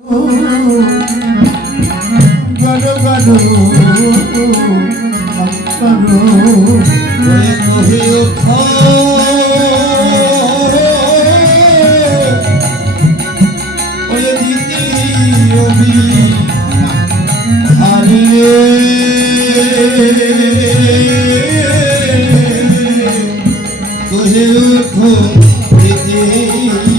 গড় গড় অন্তর ওরে কহে ওঠো ওরে দিদি অবি হারিয়ে কহে ওঠো দিদি অবি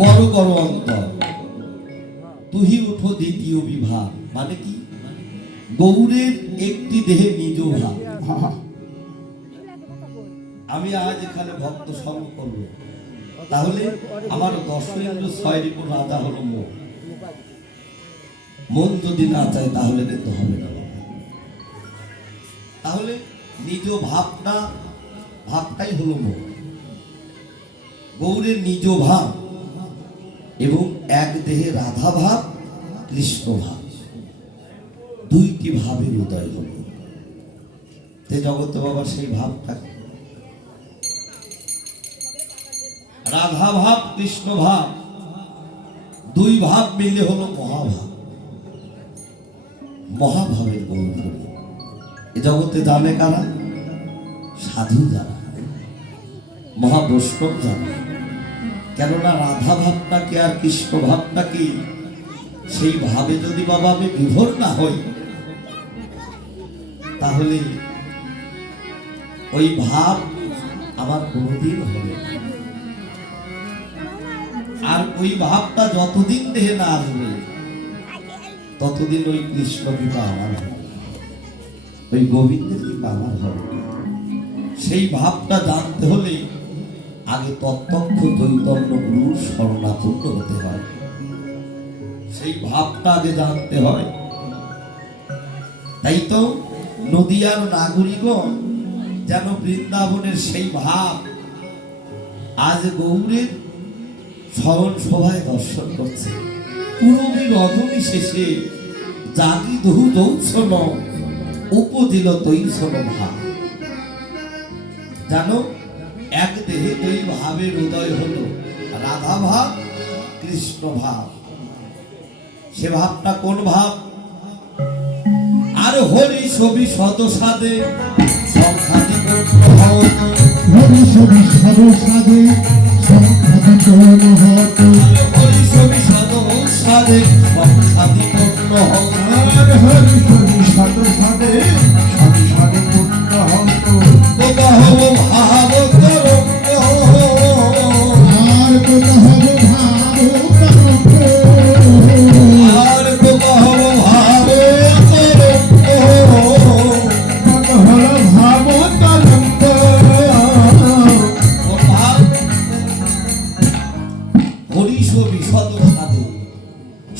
বড় বড় অন্তর তুহি উঠো দ্বিতীয় বিভাগ মানে কি গৌরের একটি দেহে নিজ ভাব। আমি আজ এখানে ভক্ত সঙ্গ করব তাহলে আমার দর্শনেন্দ্র ছয় রিপু রাজা হলো মন যদি না চায় তাহলে কিন্তু হবে না। তাহলে নিজ ভাবটাই হলো মন গৌরের নিজ ভাব এবং এক দেহে রাধা ভাব কৃষ্ণ ভাব দুইটি ভাবের উদয় হল। তে জগত বাবা সেই ভাবটা রাধা ভাব কৃষ্ণ ভাব দুই ভাব মিলে হলো মহাভাব। মহাভাবের গৌর হল এ জগতে জানে কারা? সাধু যারা, মহাবৈষ্ণব যারা। কেননা রাধা ভাবটাকে আর কৃষ্ণ ভাবটাকে সেই ভাবে যদি বাবা আমি বিভোর না হই তাহলে ওই ভাব আমার কোনোদিন হবে আর ওই ভাবটা যতদিন দেহে না আসবে ততদিন ওই কৃষ্ণ কৃপা আমার হবে, ওই গোবিন্দের কৃপা আমার হবে। সেই ভাবটা জানতে হলে আগে তত্ত্বক্ষ চৈতন্য গুরুর শরণাপন্ন হতে হয়। সেই ভাবটা আগে জানতে হয়। তাই তো নদিয়ার নাগরিকগণ যেন বৃন্দাবনের সেই ভাব আজ গৌরের স্মরণ সভায় দর্শন করছে। পুরবী রজনী শেষে জাগি দহু দৌছন উপদিল তৈছন ভাব। জানো এক দেহে দুই ভাবের উদয় হলো রাধা ভাব কৃষ্ণ ভাব। সে ভাবটা কোন ভাব? আর হরি ছবি শত সাদে সংখ্যাদি হরি ছবি শত সাদে সংখ্যাদি হরি ছবি শত সাদে সংখ্যাদি হরি ছবি শত সাদে সংখ্যাদি পূর্ণ হত ভাব ভাব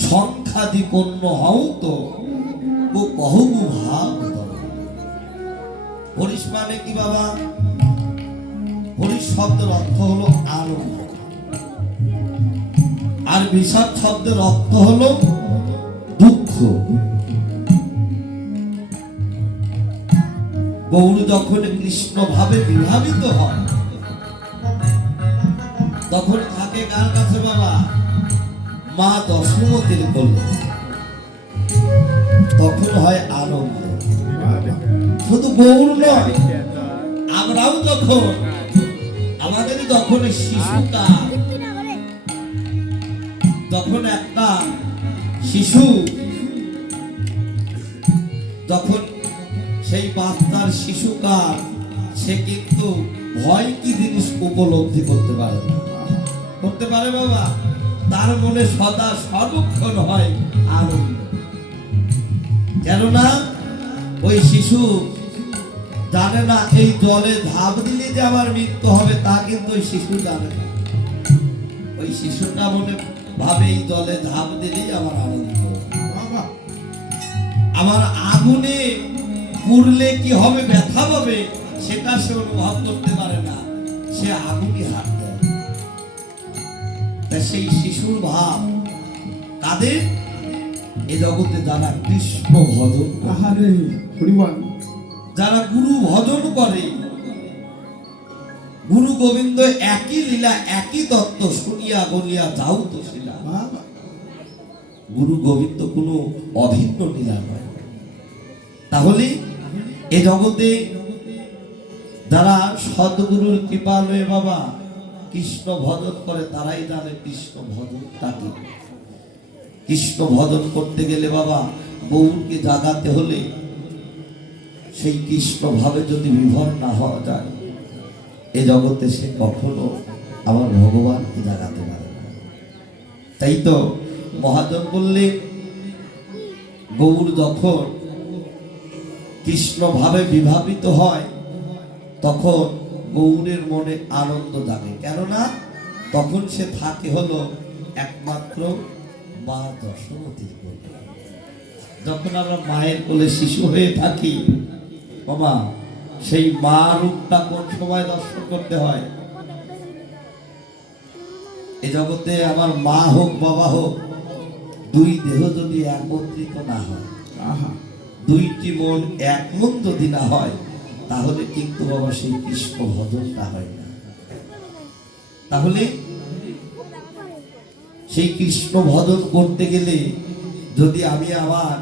সংখ্যাদিপন্ন হও তো কহবু ভাব। হরিশ মানে কি বাবা? হরিশ শব্দের অর্থ হলো আনন্দ, আর বিষাদ শব্দের অর্থ হলো দুঃখ। গৌর যখন কৃষ্ণ ভাবে বিভাবিত হয় তখন থাকে কার কাছে বাবা? মা দশমতীর কোলে। তখন হয় আনন্দ। শুধু গৌর নয়, আমরাও যখন আমাদের যখন শিশুটা, যখন একটা শিশু যখন সেই বাচ্চার শিশুকাল, সে কিন্তু ভয় কি জিনিস উপলব্ধি করতে পারে না। করতে পারে বাবা? তার মনে সদা সর্বক্ষণ হয় আনন্দ। কেননা ওই শিশু জানে না এই জলে ঝাঁপ দিলে যে আমার মৃত্যু হবে, তা কিন্তু ওই শিশু জানে না। ওই শিশুটা মনে ভাবে এই জলে ঝাঁপ দিলেই আমার আনন্দ, আমার আগুনে পুড়লে কি হবে, ব্যথা পাবে, সেটা সে অনুভব করতে পারে না। সে আগুনে হাত দেয়। সেই শিশুর ভাব কাদের? এ জগতে যারা কৃষ্ণ ভজন, যারা গুরু ভজন করে, গুরু গোবিন্দ একই লীলা একই তত্ত্ব শুনিয়া গলিয়া যাও তো শিলা। গুরু গোবিন্দ কোনো অভিন্ন লীলা নয়। তাহলে এ জগতে যারা সদ্গুরুর কৃপা লয়ে বাবা কৃষ্ণ ভজন করে, তারাই জানে কৃষ্ণ ভজনটা কি। কৃষ্ণ ভজন করতে গেলে বাবা গৌরকে জাগাতে হলে সেই কৃষ্ণ ভাবে যদি বিভোর না হওয়া যায়, এ জগতে সে কখনো আমার ভগবানকে জাগাতে পারে না। তাই তো মহাজন বললে, গৌর যখন কৃষ্ণ ভাবে বিভাবিত হয় তখন গৌরের মনে আনন্দ জাগে। কেননা তখন সে থাকে হলো একমাত্র মা দশমতীর কোলে। যখন আমরা মায়ের কোলে শিশু হয়ে থাকি বাবা, সেই মা রূপটা কোন সময় দর্শন করতে হয়? এ জগতে আমার মা হোক বাবা হোক, দুই দেহ যদি একত্রিত না হয়, দুইটি মন এক মন যদি না হয়, তাহলে কিন্তু বাবা সেই কৃষ্ণ ভজনটা হয় না। তাহলে সেই কৃষ্ণ ভজন করতে গেলে যদি আমি আমার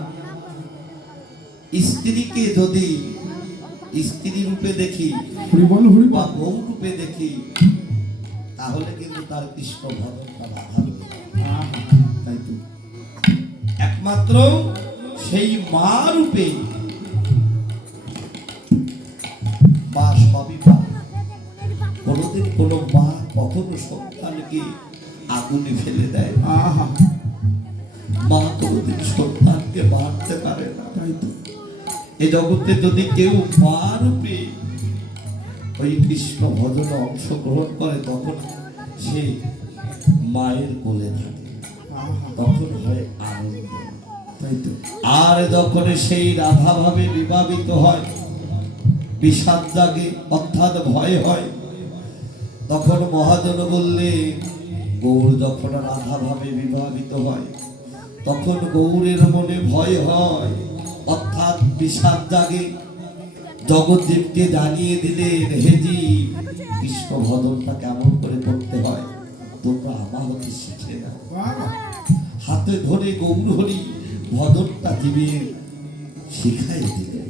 স্ত্রীকে যদি স্ত্রী রূপে দেখি বা বউ রূপে দেখি, তাহলে কিন্তু তার কৃষ্ণ ভজনটা বাধা হবে। তাই তো একমাত্র সেই মা রূপে মা সবই পারে। কোনদিন কোন মা কখনো সন্তানকে আগুনে ফেলে দেয়, মা কোনদিন সন্তানকে মারতে পারে না। তাই তো এ জগতে যদি কেউ মা রূপে ওই কৃষ্ণ ভজনে অংশগ্রহণ করে, তখন সে মায়ের কোলে থাকে, তখন হয় আনন্দ। তাই তো আর যখন সেই রাধা ভাবে বিভাবিত হয়, বিষাদ জাগে অর্থাৎ ভয় হয়, তখন মহাজন বললে, গৌর যখন রাধা ভাবে বিভাবিত হয় তখন গৌরের মনে ভয় হয় অর্থাৎ বিষাদ জাগে। জগৎদেবকে জানিয়ে দিলেন, হেজি কৃষ্ণ ভজনটা কেমন করে করতে হয় তোমরা আমার হতে শিখে নাও। হাতে ধরে গৌর হরি ভজনটা জীবের শিখাই দিলেন।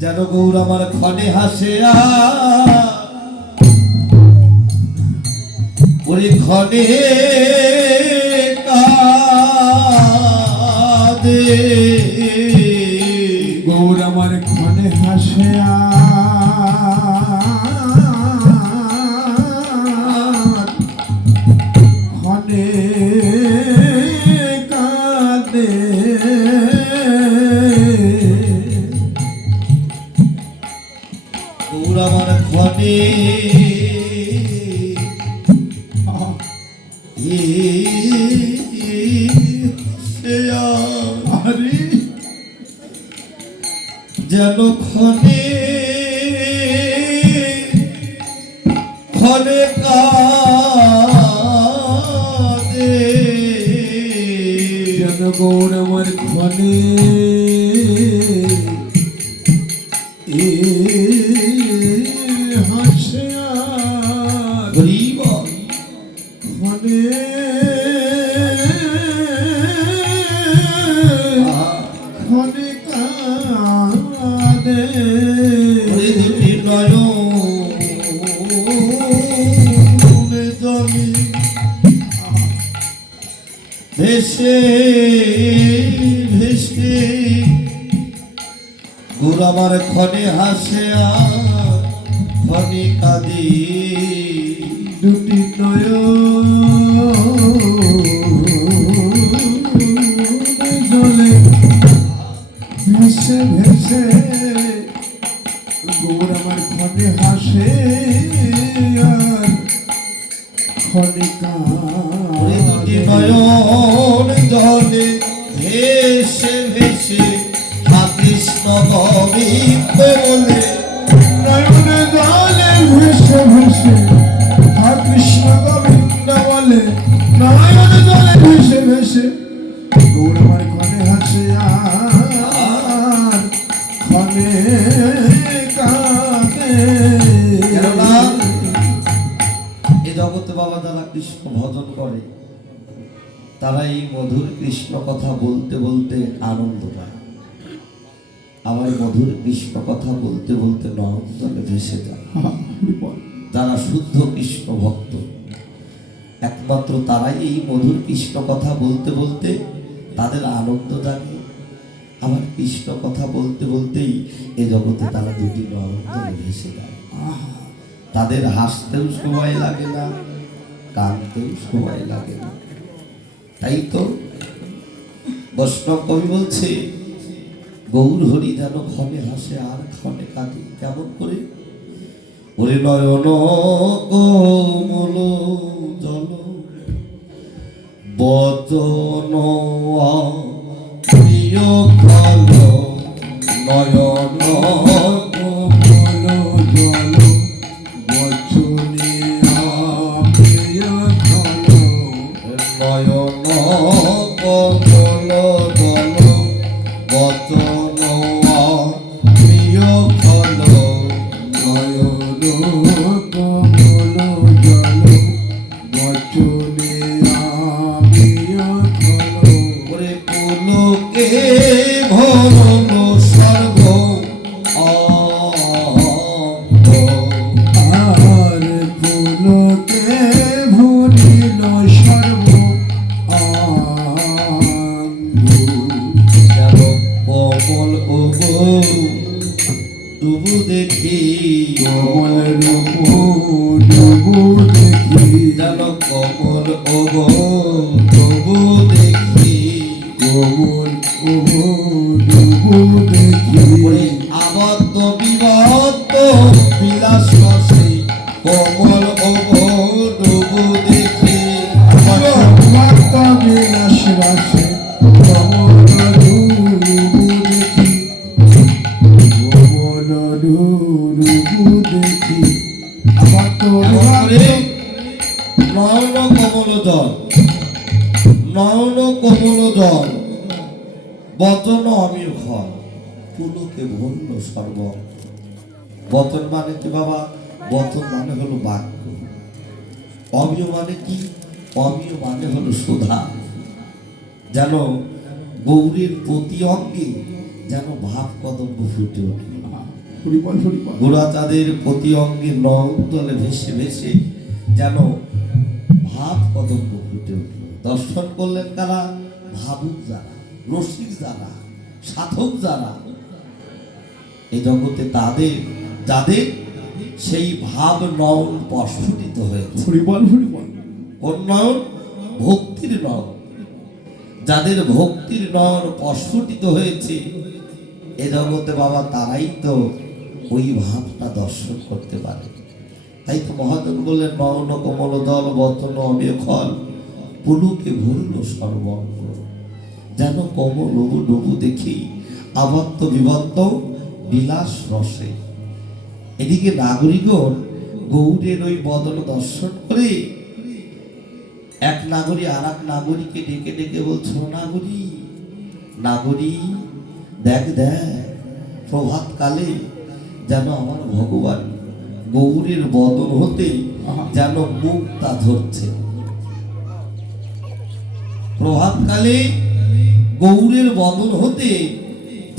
যেন গৌর আমার ক্ষণে হাসে ওরে ক্ষণে কাঁদে, গৌর আমার ক্ষণে হাসে ক্ষণে কাঁদে, গৌর আমার ক্ষণে যেন ক্ষণে ক্ষণে কাঁদে, যেন গৌর আমার ক্ষণে হাসে আর গরিব ক্ষণে ক্ষণে কাঁদে ওরে দুটি নয়ন জলে ভেসে ভেসে গুরু আমার ক্ষণে হাসে আর ক্ষণে কাঁদে দুটি জলে ভেসে ভেসে গৌর আমার ক্ষণে হাসে আর ক্ষণে ওরে দুটি কাঁদে নয়ন জলে ভেসে ভেসে হা কৃষ্ণ গোবিন্দ বলে নয়নে জলে ভেসে ভেসে হা কৃষ্ণ গোবিন্দ বলে নয়নে জলে ভেসে ভেসে গৌর আমার ক্ষণে হাসে আর ক্ষণে কাঁদে কেননা এ জগতে বাবা যারা কৃষ্ণ ভজন করে তারা এই মধুর কৃষ্ণ কথা বলতে বলতে আনন্দ পায়, আবার মধুর কৃষ্ণ কথা বলতে বলতে নয়ন জলে ভেসে যায়। যারা শুদ্ধ কৃষ্ণ ভক্ত একমাত্র তারাই এই মধুর কৃষ্ণ কথা বলতে বলতে তাদের আনন্দ জাগে, আবার কৃষ্ণ কথা বলতে বলতেই এ জগতে তারা দুটি নয়ন জলে ভেসে যায়। তাদের হাসতেও সময় লাগে না, কাঁদতেও সময় লাগে না। তাই তো বৈষ্ণব কবি বলছে গৌর হরি যেন ক্ষণে হাসে আর ক্ষণে কাঁদে। কেমন করে? ওরে নয়ন কোমল জল বচন প্রিয় ফল নয়ন কোমল জল বচনে প্রিয় ধন নয়ন কমল জল বচন প্রিয় ফল নয়ন কোমল জল বচনে প্রিয় ধন ওরে পুলকে ভরল সর্ব অঙ্গ। আর ফুলকে ভুলিল সর্ব অঙ্গ যেন কমল ওগো ডুবু দেখি, কমল রূপ ডুবু দেখি যেন কমল ওগো ডুবু দেখি। কমল ডুবু দেখি ওরে আবদ্ধ বিবদ্ধ বিলাস রসে কমল ওগো ডুবু দেখি। ভক্ত বিলাস রাসে কমল ডুবু দেখি কমল ডুবু দেখি আবার তো এমন করে নয়ন কমল জল, নয়ন কমল জল বচন অমিয় ফল পুলকে ভন্য সর্ব। বচন মানে কি বাবা? বচন মানে হলো বাক্য। অমিয় মানে কি? অমিয় মানে হলো সুধা। যেন গৌরীর প্রতি অঙ্গে যেন ভাব কদম্ব ফুটে উঠল। হরিবল হরিবল গোড়াচাঁদের প্রতি অঙ্গে নয়ন জলে ভেসে ভেসে যেন ভাব কদম্ব ফুটে উঠল। দর্শন করলেন কারা? ভাবুক যারা, রসিক যারা, সাধক যারা এই জগতে তাদের যাদের সেই ভাব নয়ন প্রস্ফুটিত হয়েছে। হরিবল হরিবল কোন নয়ন? ভক্তির নয়ন। যাদের ভক্তির নয়ন প্রস্ফুটিত হয়েছে এ জগতে বাবা তারাই তো ওই ভাবটা দর্শন করতে পারে। তাই তো মহাজন বললেন নয়ন কমল দল বচন অমিয় ফল পুলুকে ভরল সর্বঙ্গ। যেন কমল ওগো ডুবু দেখি আবদ্ধ বিবদ্ধ বিলাস রসে। এদিকে নাগরিকগণ গৌরের ওই বদন দর্শন করে এক নাগরী আর এক নাগরীকে ডেকে ডেকে বলছো, নাগরী নাগরী দেখ দেখ প্রভাত কালে যেন আমার ভগবান গৌরীর বদন হতে যেন মুক্তা ধরছে। প্রভাতকালে গৌরের বদন হতে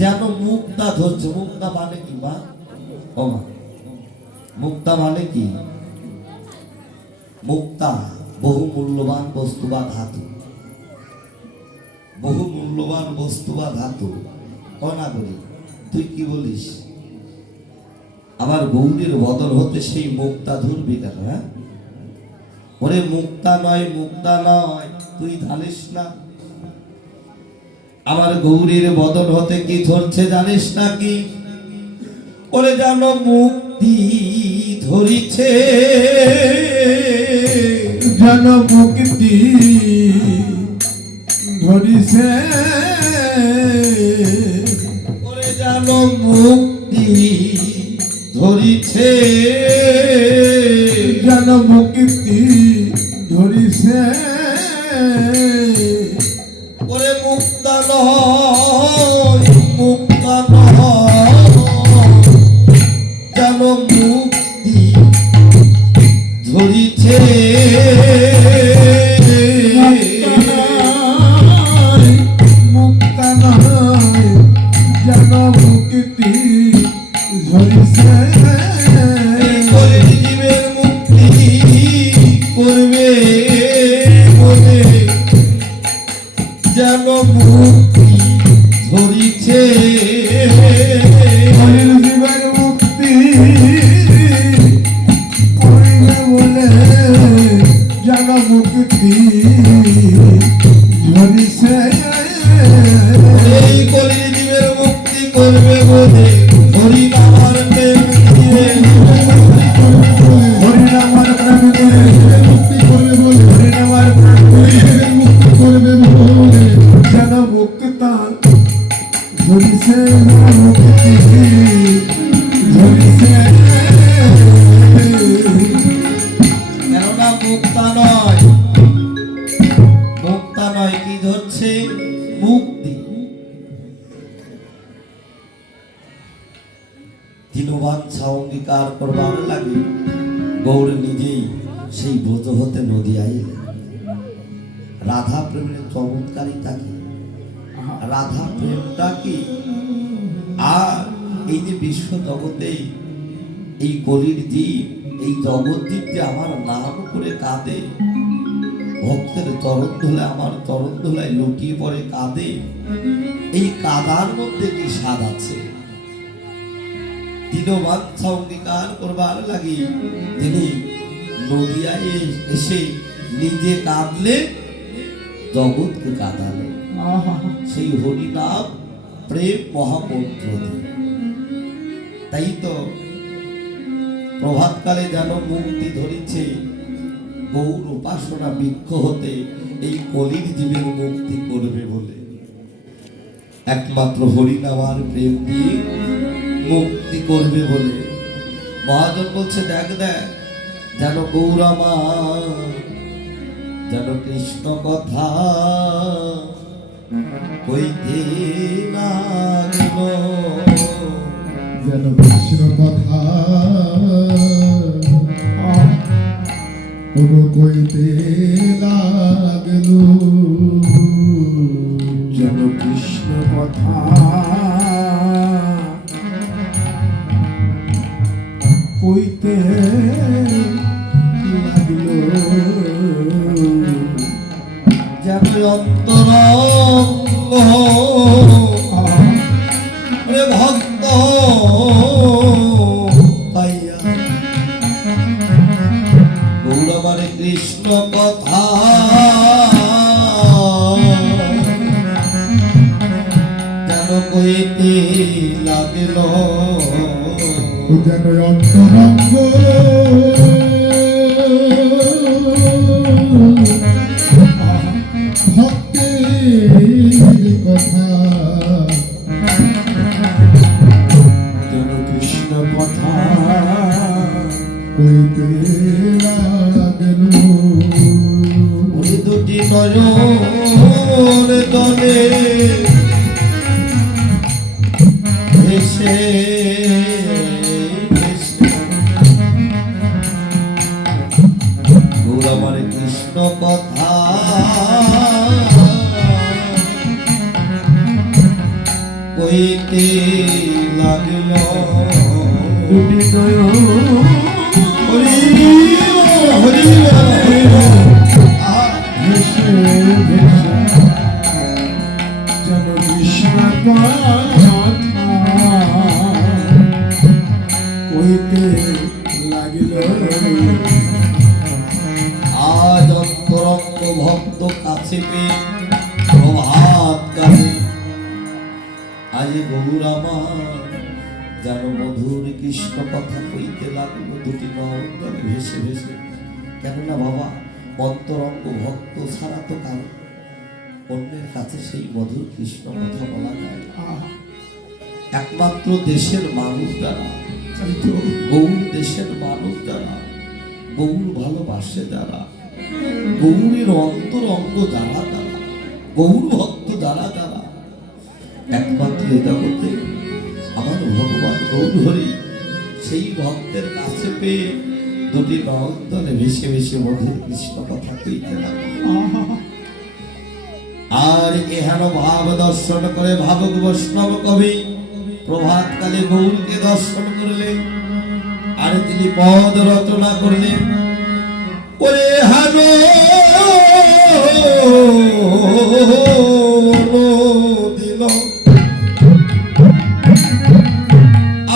যেন মুক্তা ধরছে। মুক্তা মানে কি মা? ও মা, মুক্তা মানে কি? মুক্তা বহু মূল্যবান বস্তু বা ধাতু, বহু মূল্যবান বস্তু বা ধাতু। কনা বলি, তুই কি বলিস? আমার গৌরীর বদন হতে সেই মুক্তা ধরবি কেন? হ্যাঁ, ওরে মুক্তা নয়, মুক্তা নয়, তুই জানিস না আমার গৌরীর বদন হতে কি ধরছে জানিস না কি? ওরে জানো মুক্তি ধরিছে, যেন মুক্তি ধরিছে, ওরে জানো মুক্তি ধরিছে, যেন মুক্তি ধরিছে, ওরে মুক্তা নয়, মুক্তা নয়, যেন মুক্তি ধরিছে, মুক্তা নয়, যেন মুক্তি ধরিছে, জীবের মুক্তি করবে বলে যেন মুক্তি ধরিছে, জীবের মুক্তি করিবে বলে যেন মুক্তি ধরিছে, এই কলির জীবের মুক্তি করবে বলে হরি নামার প্রেম দিয়ে, হরিনামার প্রেম দিয়ে মুক্তি করবে বলে, হরিনামার প্রেম দিয়ে মুক্তি করবে বলে যেন মুক্তা ধরিছে, মুক্তি ধরিছে, কেননা মুক্তা নয়, মুক্তা নয়, কি ধরছে? মুক্তি। দিনবাঞ্ছা অঙ্গীকার করবার লাগে গৌর নিজেই সেই ব্রত হতে নদিয়ায় এলেন। রাধা প্রেমের চমৎকারিতা কি? রাধা প্রেমটা কি? আর এই যে বিশ্ব জগতে এই কলির জীব, এই জগৎদীপ যে আমার নাম করে কাঁদে, ভক্তের চরণ ধুলে আমার চরণ ধুলায় লুটিয়ে পড়ে কাঁদে, এই কাদার মধ্যে কি স্বাদ আছে? দিনবাঞ্ছা অঙ্গীকার করবার লাগি তিনি নদিয়ায় এসে নিজে কাঁদলে, জগৎকে কাঁদালে। সেই হরিনাম প্রেম মহামন্ত্র দিয়ে। তাই তো প্রভাতকালে যেন মুক্তি ধরিছে, গৌর উপাসনা বৃক্ষ হতে এই কলির জীবের মুক্তি করবে বলে একমাত্র হরিনাম আর প্রেম দিয়ে মুক্তি করবে বলে। মহাজন বলছে, দেখ দেখ, যেন গৌরামা, যেন কৃষ্ণ কথা কইতে লাগলো, যেন কৃষ্ণ কথা কোনো কইতে লাগল, যেন কৃষ্ণ কথা কইতে লাগল, যেন অন্তরঙ্গ রে ভক্ত পাইয়া গৌরবারে কৃষ্ণ কথা যেন কইতে লাগিল, যেন অন্তরঙ্গ ভক্তের কথা, যেন কৃষ্ণ কথা কইতে লাগল, ওই দুটি নয়ন তলে ভেসে কথা কইতে লাগল দুটি নয়ন হরি হরি ভেসে ভেসে যেন কৃষ্ণ কথা কইতে লাগিল। আজ অন্তরঙ্গ ভক্ত কাছে পেয়ে প্রভাত কালে আজ গৌর আমার যেন মধুর কৃষ্ণ কথা কইতে লাগলো দুটি নয়ন ভেসে ভেসে। কেননা বাবা অন্তরঙ্গ ভক্ত ছাড়া তো কারণ অন্যের কাছে সেই মধুর কৃষ্ণ কথা বলা যায় না। একমাত্র দেশের মানুষ দ্বারা গৌর দেশের মানুষ দ্বারা গৌর ভালোবাসে যারা গৌরের অন্তরঙ্গ যারা যারা গৌর ভক্ত যারা যারা একমাত্র এ জগতে আমার ভগবান গৌর হরি সেই ভক্তের কাছে পেয়ে দুটি নয়ন ভেসে ভেসে মধুর কৃষ্ণ কথা কইতে লাগলো। আর এহেন ভাব দর্শন করে ভাবক বৈষ্ণব কবি প্রভাতকালে গৌরকে দর্শন করলেন আর তিনি পদ রচনা করলেন। ওরে হানো দিল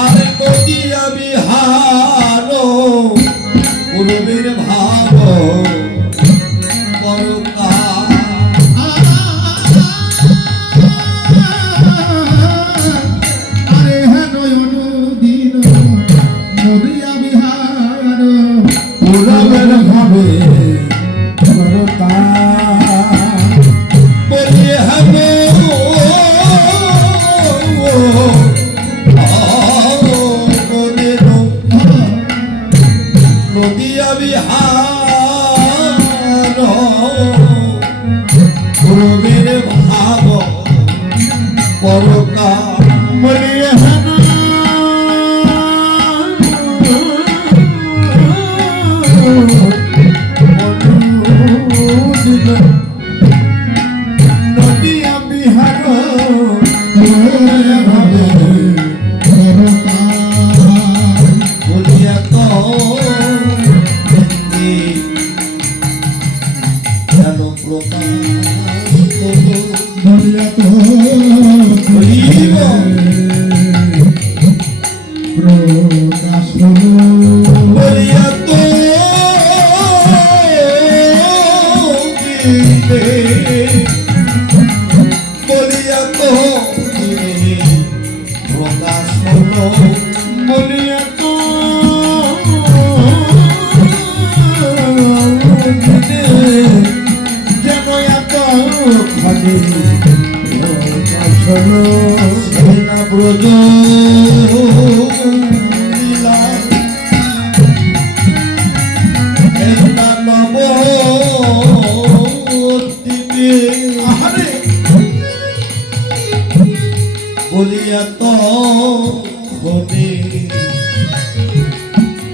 আর নদিয়া বিহার পূর্বের ভাব পরকা আরে হ্যাঁ নয়ন দিন নদিয়া বিহার পুরবের ভাবে করতা বলিয়ে হানো নদিয়া বিহার পূর্বের ভাব পরকা বলিয়ে হ্যাঁ নদিয়া বিহার ভাবে করতা বলিয়া তো যেন প্রকাশ করো। বলিয়া তো হরিব। প্রকাশ হলো বলিয়া তো দিলে, বলিয়া তো দিলে প্রকাশ হলো। বলিয়া তো যেন এত খালি প্রকাশ হলো সেনা ব্রজ লীলা একটা নবদ্বীপে বলিয়া তো হলে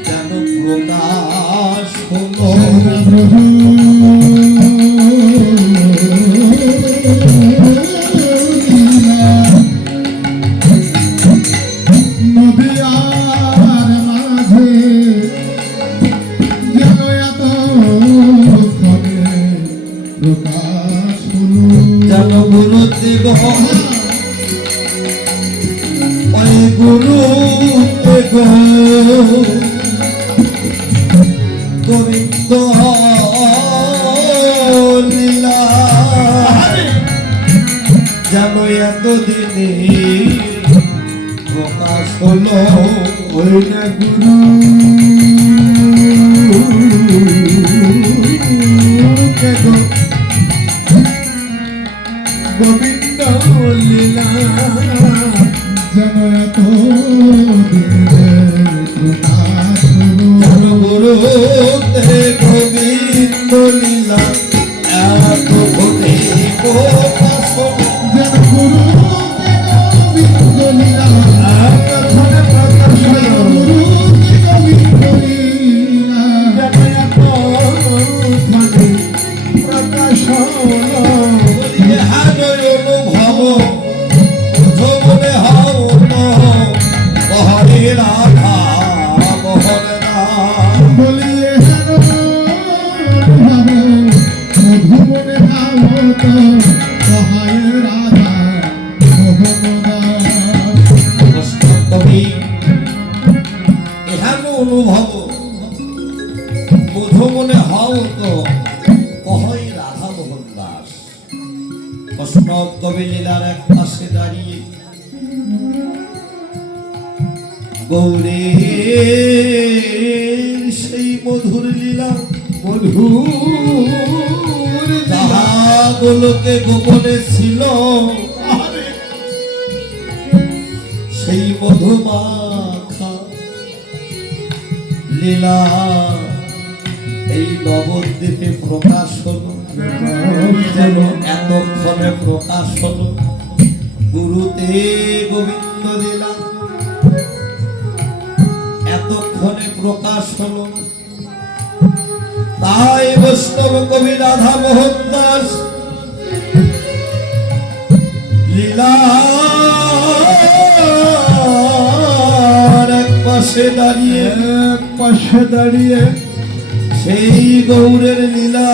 যেন প্রকাশ হলো। নদিয়ার মাঝে যেন এত খবে প্রকাশ হলো যেন গুরুদেব ওই গুরুদেব গোবিন্দ লীলা যেন এতদিনে প্রকাশ হলো। ওই না গুরু গোবিন্দ লীলা যেন এত দিনে প্রকাশ হলো যেন গুরুতে গোবিন্দ লীলা এত ঘটে প্রকাশ হলো। যেন গুরু গোবিন্দ লীলা এতক্ষণে প্রকাশ হলো গুরু গোবিন্দ লীলা যেন এত অনুভব বোধ মনে হও তো কহই রাধা মোহন দাস। বৈষ্ণব কবি লীলার এক পাশে দাঁড়িয়ে গৌরের সেই মধুর লীলা মধুর যাহা গোলকে গোপনে ছিল, সেই মধুমাখা লীলা এই নবদ্বীপে প্রকাশ হলো। যেন এতক্ষণে প্রকাশ হলো গুরুতে গোবিন্দ লীলা, এতক্ষণে প্রকাশ হলো। তাই বৈষ্ণব কবি রাধা মোহন দাস লীলা এক পাশে দাঁড়িয়ে সেই গৌরের লীলা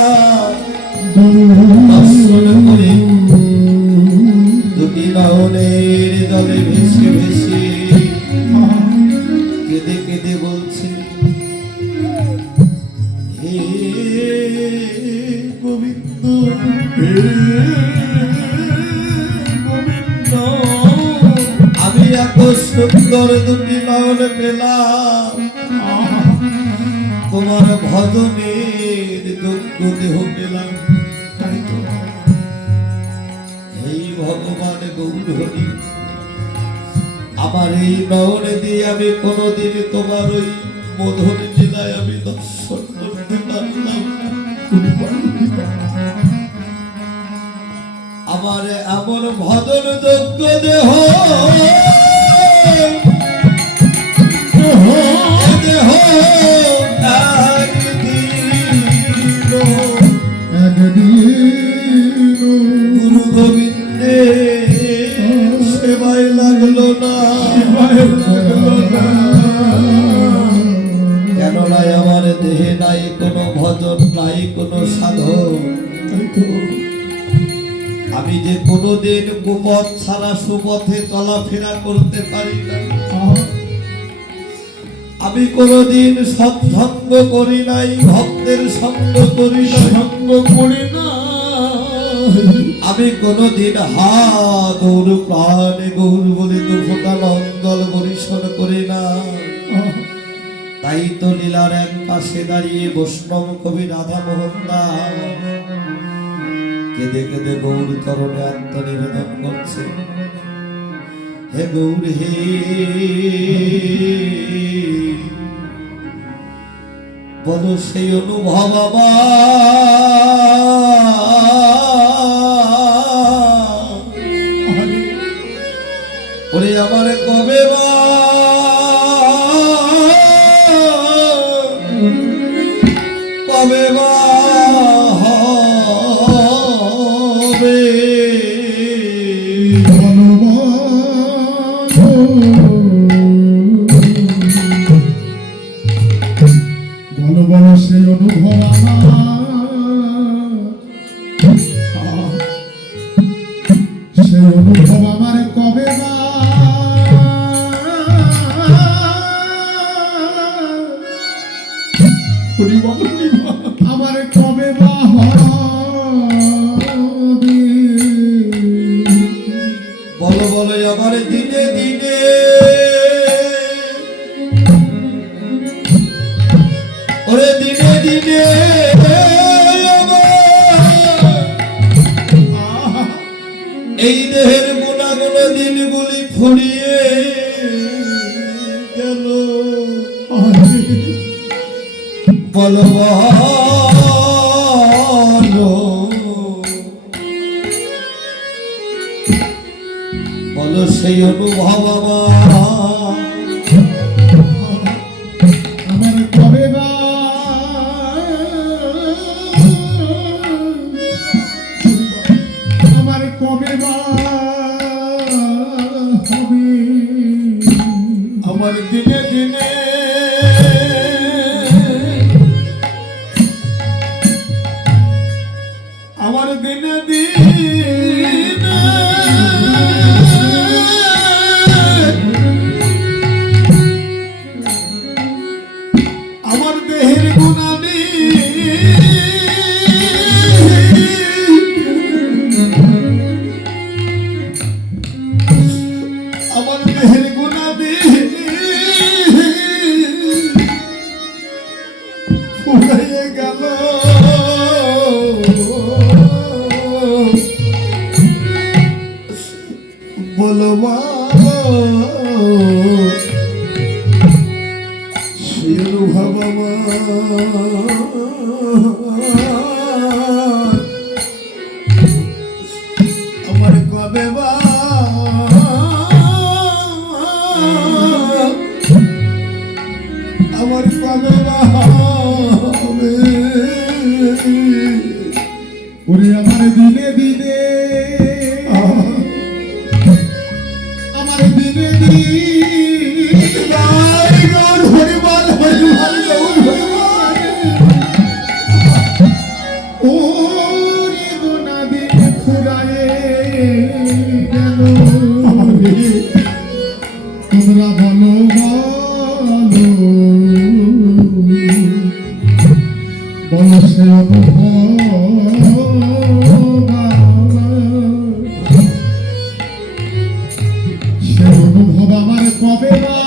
দর্শন করে দুটি নয়নের জলে ভেসে ভেসে কেঁদে কেঁদে বলছে, হে গোবিন্দ, হে গোবিন্দ, আমি এত সুন্দর দুটি নয়ন পেলাম, তোমার ভজনের যোগ্য দেহ পেলাম। এই ভগবান গৌর হরি, আমার এই নয়ন দিয়ে আমি কোনদিন তোমার ওই মধুর লীলায় আমি দর্শন করতে পারলাম। আমার এমন ভজন যোগ্য দেহ গুরু গোবিন্দে সেবায় লাগলো না, কেননা আমার দেহে নাই কোনো ভজন, নাই কোনো সাধন। আমি যে কোনোদিন কুপথ ছাড়া সুপথে চলাফেরা করতে পারি না, আমি কোনোদিন সৎসঙ্গ করি নাই, ভক্তের সঙ্গ করি না, আমি কোনোদিন হা গৌর প্রাণে গৌর বলে তো ফোটা অঞ্জল পরিশোধ করি না। তাই তো লীলার এক পাশে দাঁড়িয়ে বৈষ্ণব কবি রাধা মোহন দাস কেঁদে কেঁদে গৌর চরণে আত্মনিবেদন করছে, হে গৌর হে, বলো সেই অনুভব ওরে আমার কবে বা হবে। বলো বলো সেই অনুভব সেই অনুভব আমার কবে বা আমার কবে বা বলো বলো আমার দিনে দিনে ওরে দিনে দিনে এই দেহের গুণাগুলো দিনগুলি ফুরিয়ে গেল। বলো বলো সেই অনুভব আমার কবে বা আমার কবে বা হবে আমার দিনে দিনে আমার দিনে দিনে আমার দেহের গুণাবি ফুরাইয়ে গেল বলো মা সেই অনুভব আমার কবে বা আমার কবে বা হবে ওরে আমার দিনে দিনে আমার দিনে দিনে হরিবল হরিবল হরিবল ও রে গোনা দিন ফুরায়ে গেল তোমরা বলো বলো সে সে অনুভব আমার কবে বা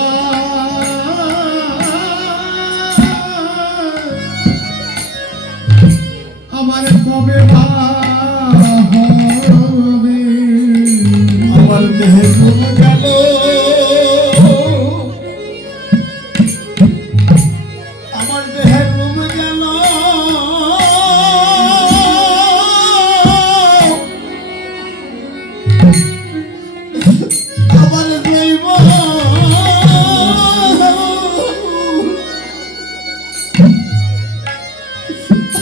আমার কবে বা হবে আমার দেহে ঘুম গেল আমার দেহে ঘুম গেল আমার দৈব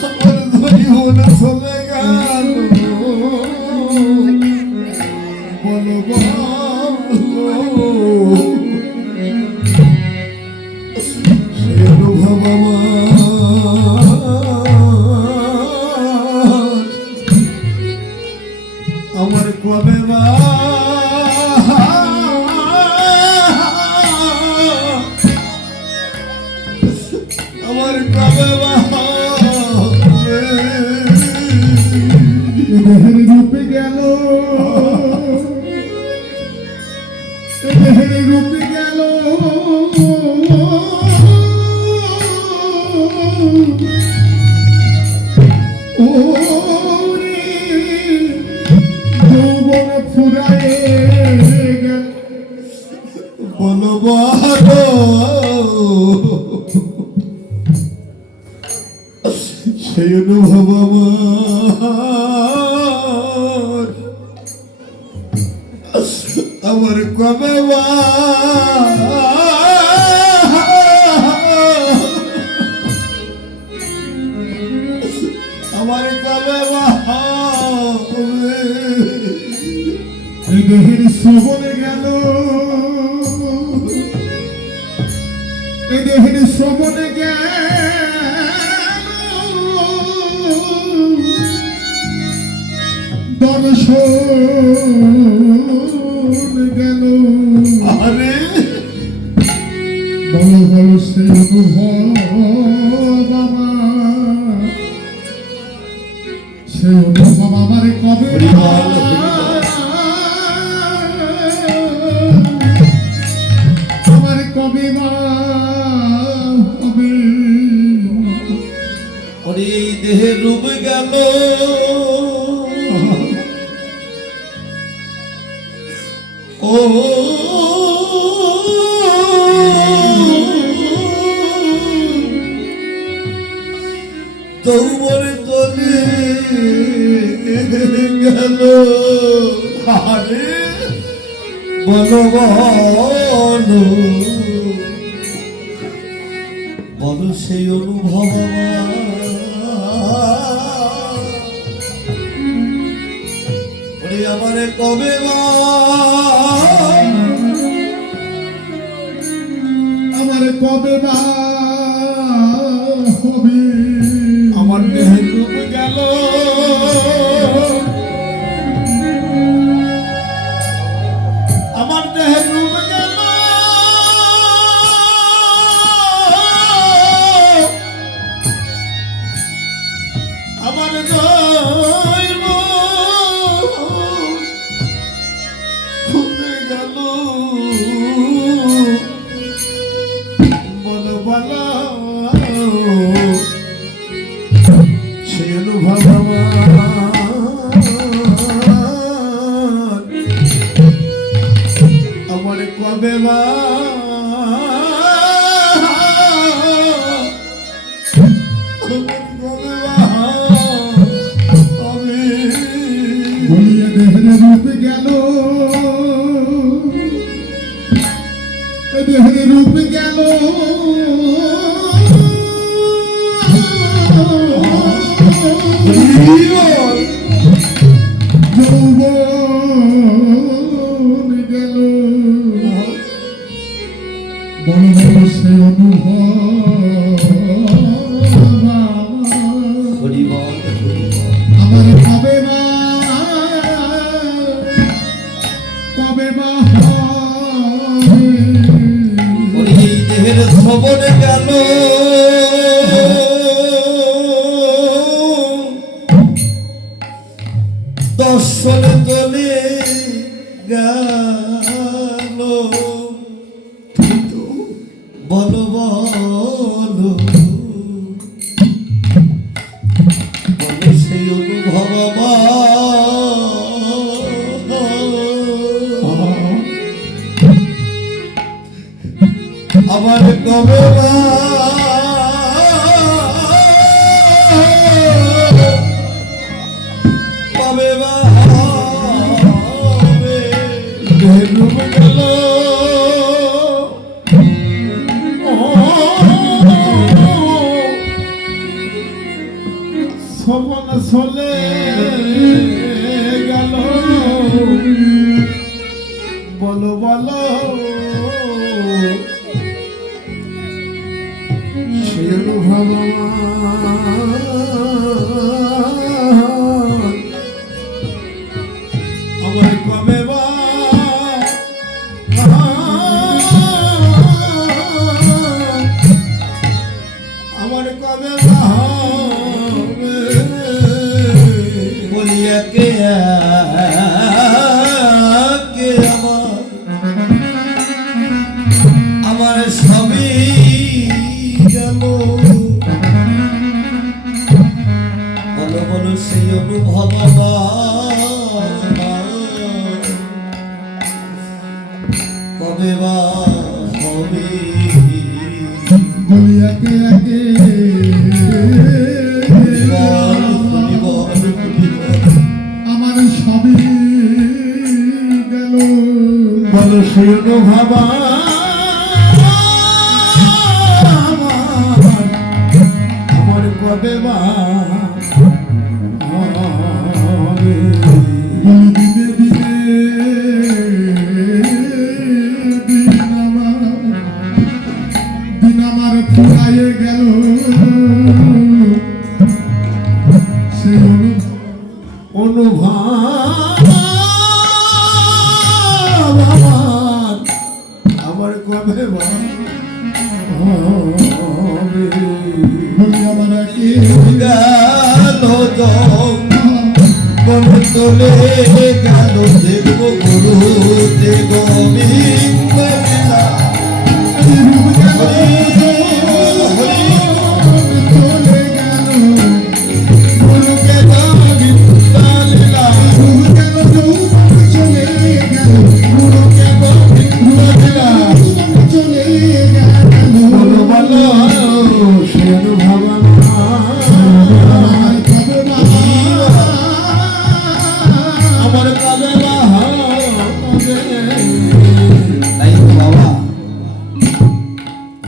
আমার দৈব চলে গেল বলো বলো সে অনুভব আমার কবে বা আমার কবে বা দেহের রূপে গেল দেহের রূপে গেল ও রে যৌবন ফুরায়ে গেল বলো বলো সেই অনুভব আমার কবে বা আমার কবে বা হবে দেহের শ্রবণে গেল দেহের শ্রবণে গেল দর্শন গেল আরে বলো বলো সেই অনুভব সেই অনুভব আমার কবে আমার কবে হবে ওরে এই দেহের রূপ গেল ও যৌবন তলে গেল আরে বলো বলো বলো সেই অনুভব ওরে আমারে কবে বা আমার কবে বা হবে আমার দেহের রূপ গেল আমার দেহের রূপ গেল আমার দৈব ফুলে গেল আমার কবে মা বলিয়া দেহের রূপ গেল দেহের রূপ গেল যৌবন গেল বড় বড় সে অনুভব হরিবল আমার কবে মা ওই দেহের শ্রবণে গেল দর্শনে চলে গেল বলো বলো বলো সেই অনুভব আমার কবে মা কবে মা রূপ গেল সপন চলে গেল বলো বলো সে অনুভব আমার কবে বা আমার কবে বা বলিয়া কে আমার সবই গেল বলো বলো সেই অনুভব কবে বা হবে বলিয়াকে আগে আমার সবই গেল বলো সেই অনুভব আমার কবে বা দিনে দিনে দিন আমার ফুরাইয়ে গেল সেই অনুভব আমার কবে বা আমার কি গেল মন তোলে গেল দেখবো গুরু দেব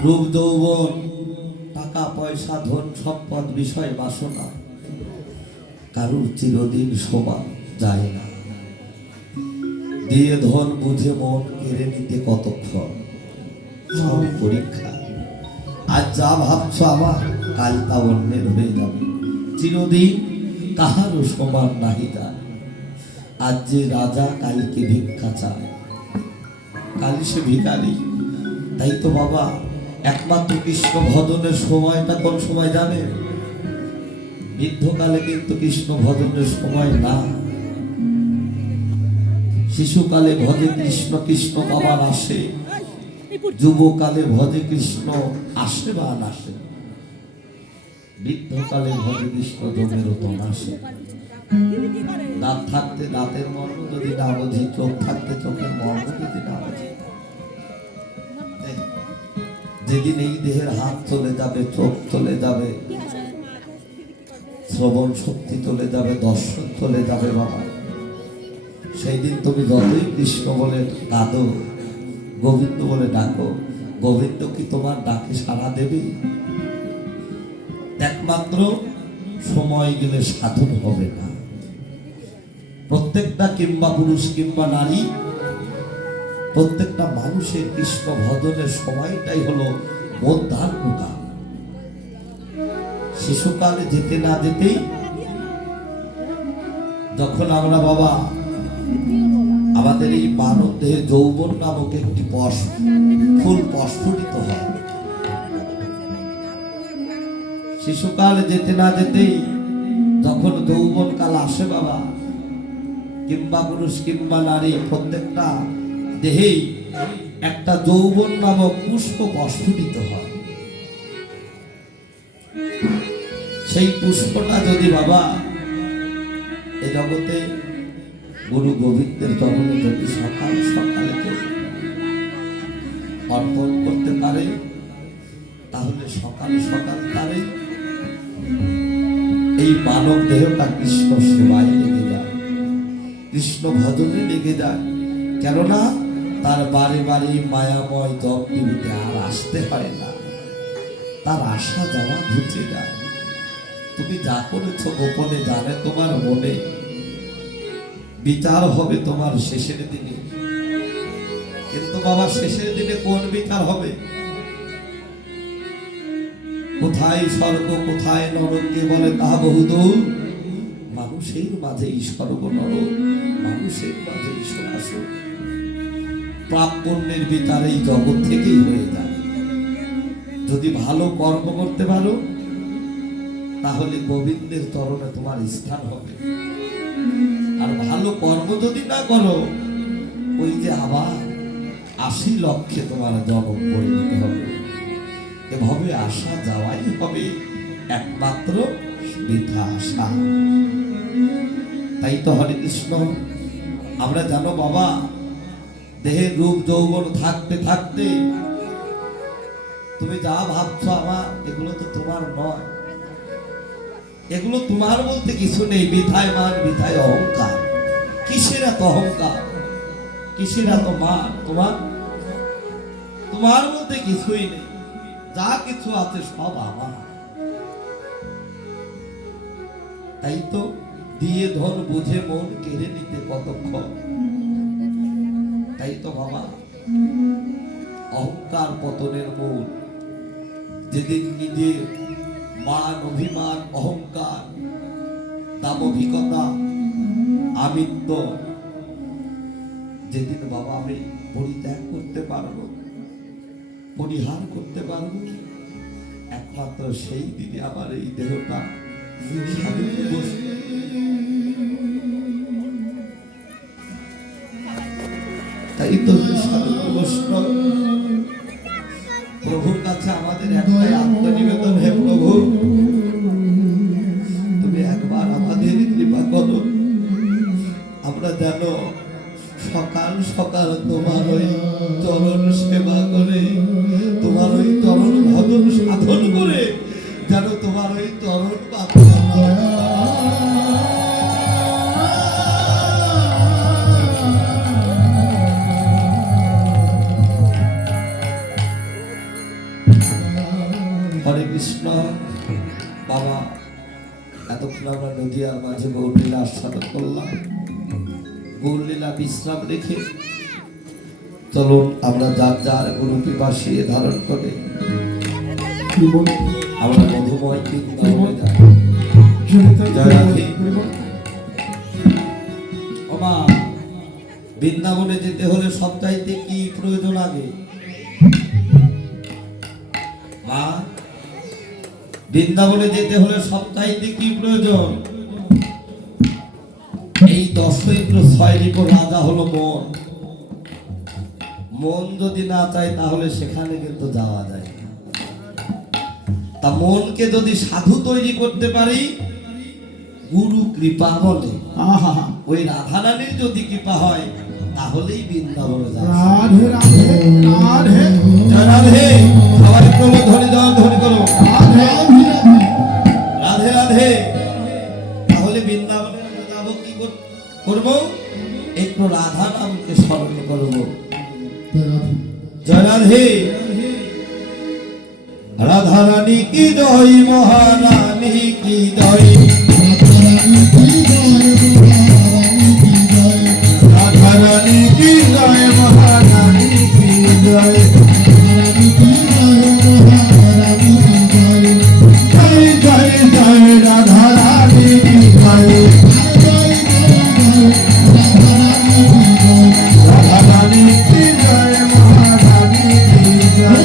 রূপ যৌবন টাকা পয়সা ধন সম্পদ বিষয় বাসনা কারুর চিরদিন সমান যায় না দিয়ে ধন বুঝে মন কেড়ে নিতে কতক্ষণ সবই পরীক্ষা আজ যা ভাবছো আমার কাল তা অন্যের হয়ে যাবে চিরদিন কাহারও সমান নাহি তা আজ যে রাজা কালকে ভিক্ষা চায় কাল সে ভিখারি তাই তো বাবা একমাত্র কৃষ্ণ ভজনের সময়টা কোন সময় জানে বৃদ্ধকালে কিন্তু কৃষ্ণ ভজনের সময় না শিশুকালে ভজে কৃষ্ণ কৃষ্ণ বাবার আসে যুবকালে ভজে কৃষ্ণ আসে বা আসে বৃদ্ধকালে ভজে কৃষ্ণ জমের ওতন আসে দাঁত থাকতে দাঁতের মর্ম যদি না বুঝি চোখ থাকতে চোখের মর্ম যদি না বুঝি যেদিন এই দেহের হাত চলে যাবে, চোখ চলে যাবে, শ্রবণ শক্তি চলে যাবে, দর্শন চলে যাবে বাবা, সেই দিন তুমি যতই কৃষ্ণ বলে কাঁদো, গোবিন্দ বলে ডাকো, গোবিন্দ কি তোমার ডাকে সাড়া দেবে? একমাত্র সময় গেলে সাধন হবে না। প্রত্যেকটা কিংবা পুরুষ কিংবা নারী, প্রত্যেকটা মানুষের কৃষ্ণ ভজনের সময়টাই হলো মধ্যাহ্নকাল। শিশুকালে যেতে না যেতেই যখন আমরা বাবা আমাদের এই মানব দেহে যৌবন নামক একটি ফুল প্রস্ফুটিত হয়, শিশুকাল যেতে না যেতেই যখন যৌবন কাল আসে বাবা, কিংবা পুরুষ কিংবা নারী প্রত্যেকটা দেহেই একটা যৌবন নামক পুষ্প প্রস্ফুটিত হয়। সেই পুষ্পটা যদি বাবা এ জগতে গুরু গোবিন্দের চরণে যদি সকাল সকালে কেউ অর্পণ করতে পারে, তাহলে সকাল সকাল তারে এই মানব দেহটা কৃষ্ণ সেবায় লেগে যায়, কৃষ্ণ ভজনে লেগে যায়। কেননা তার বাড়ি বাড়ি মায়াময় জপ টিভিতে আর আসতে হয় না, তার আসা যাওয়া ঘুচে যায়। তুমি যা করেছো গোপনে জানে তোমার মনে, বিচার হবে তোমার শেষের দিনে। কিন্তু বাবা শেষের দিনে কোন বিচার হবে? কোথায় স্বর্গ কোথায় নরক কে বলে তাহা বহুদূর, মানুষের মাঝেই স্বর্গ নরক, মানুষের মাঝে ঈশ্বর আসুক। পাপ পুণ্যের বিচার এই জগৎ থেকেই হয়ে যায়। যদি ভালো কর্ম করতে পারো তাহলে গোবিন্দের চরণে তোমার স্থান হবে, আর ভালো কর্ম যদি না করো ওই যে আবার ৮০ লক্ষে তোমার জন্ম পরিণত হবে। এভাবে আসা যাওয়াই হবে একমাত্র বৃথা আশা। তাই তো হরে কৃষ্ণ আমরা জানো বাবা, দেহের রূপ যৌবন থাকতে থাকতে তুমি যা ভাবছো আমার, এগুলো তো তোমার নয়, এগুলো তোমার বলতে কিছু নেই। বৃথায় মান বৃথায় অহংকার, কিসের এত অহংকার, কিসের এত মান? তোমার মধ্যে কিছুই নেই, যা কিছু আছে সব আমার। তাই তো দিয়ে ধন বুঝে মন কেড়ে নিতে কতক্ষণ। তাই তো বাবা অহংকার পতনের মূল। যেদিন নিজের মান অভিমান অহংকার দাম্ভিকতা আমিত্ব যেদিন বাবা আমি পরিত্যাগ করতে পারবো, পরিহার করতে পারবো, একমাত্র সেই দিনে আমার এই দেহটা সাধুতে বসবে। তাই তো সাধুতে বসলো। প্রভুর কাছে আমাদের একটাই আত্মনিবেদন, হে প্রভু তুমি একবার আমাদের কৃপা করো, আমরা যেন সকাল সকাল তোমার ওই চরণ সেবা করে, তোমার ওই চরণ ভজন সাধন করে যেন তোমার ওই চরণ হরে কৃষ্ণ। বাবা এতক্ষণ আমরা নদিয়ার মাঝে গৌরলীলা আস্বাদন করলাম। গৌরলীলা বিশ্রাম রেখে চলুন আমরা যার যার গুরু কৃপা শিরে ধারণ করে আমরা মধুময় বৃন্দাবনে যাই। জয় রাধে। ওমা বৃন্দাবনে যেতে হলে সবচাইতে কি প্রয়োজন আগে? মা বৃন্দাবনে যেতে হলে সবচাইতে কি প্রয়োজন? এই 10 ইন্দ্র 6 রিপুর রাজা হলো মন। মন যদি না চায় তাহলে সেখানে কিন্তু যাওয়া যায় না। তা মনকে যদি সাধু তৈরি করতে পারি গুরু কৃপা বলে, ওই রাধারানীর যদি কৃপা হয় তাহলেই বৃন্দাবনে যাওয়া। রাধে রাধে রাধে। জয় রাধে। সবাই জয় রাধে। জয় রাধে। রাধা রানী কি জয়, মহারানী কি জয়, রাধা রানী কি জয়, মহারানী কি জয়, জয় জয় জয় রাধা রানী কি জয়, রাধা রানী কি জয়, মহারানী কি জয়।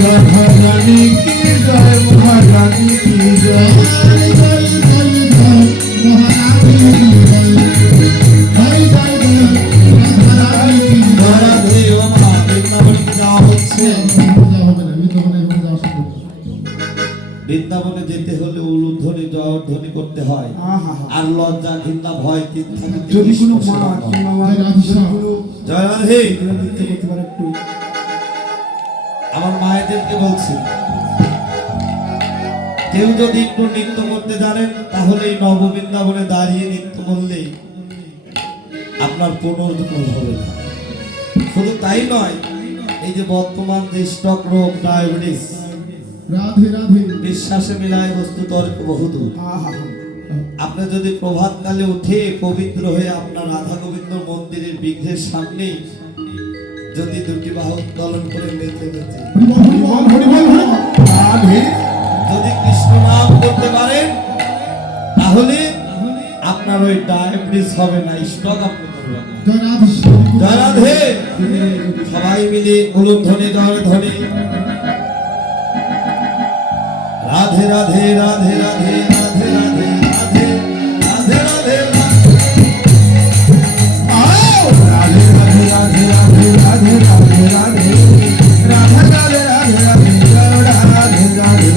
রাধা রানী কি জয়, মহারানী কি জয়, রাধে ও মা বৃন্দাবনে যাওয়া হচ্ছে। বৃন্দাবনে যেতে হলে উলুধ্বনি জয়ধ্বনি করতে হয়, আর লজ্জা ঘৃণা ভয় তিন থাকে। যদি কোনো মা কিংবা আমার কোনো জয় রাধে। নৃত্য করতে পারে একটু আমার মায়েদেরকে বলছি, কেউ যদি একটু নৃত্য করতে জানেন তাহলে এই নববৃন্দাবনে দাঁড়িয়ে নৃত্য করলেই আপনার পুনর্জন্ম হবে না। শুধু তাই নয়, এই যে বর্তমান যে স্টক রোগ, ডায়াবেটিস, রাধে রাধে। বিশ্বাসে মিলায় বস্তু তর্ক বহুদূর। আপনি যদি প্রভাতকালে উঠে পবিত্র হয়ে আপনার রাধা গোবিন্দ মন্দিরের বিঘ্নের সামনে যদি দুটি বাহু উত্তোলন করে নেচে নেচে রাধে যদি কৃষ্ণ নাম করতে পারেন তাহলে আপনার ওই ডায়াবেটিস হবে না, স্ট্রোক আপনি করবেন না। জয় রাধে। সবাই মিলে উলুধ্বনি জয়ধ্বনি। রাধে রাধে রাধে রাধে রাধে রাধে রাধে রাধে রাধে আও রাধে রাধে রাধে রাধে রাধে রাধে রাধে রাধে রাধে রাধে রাধে রাধে রাধে রাধে রাধে রাধে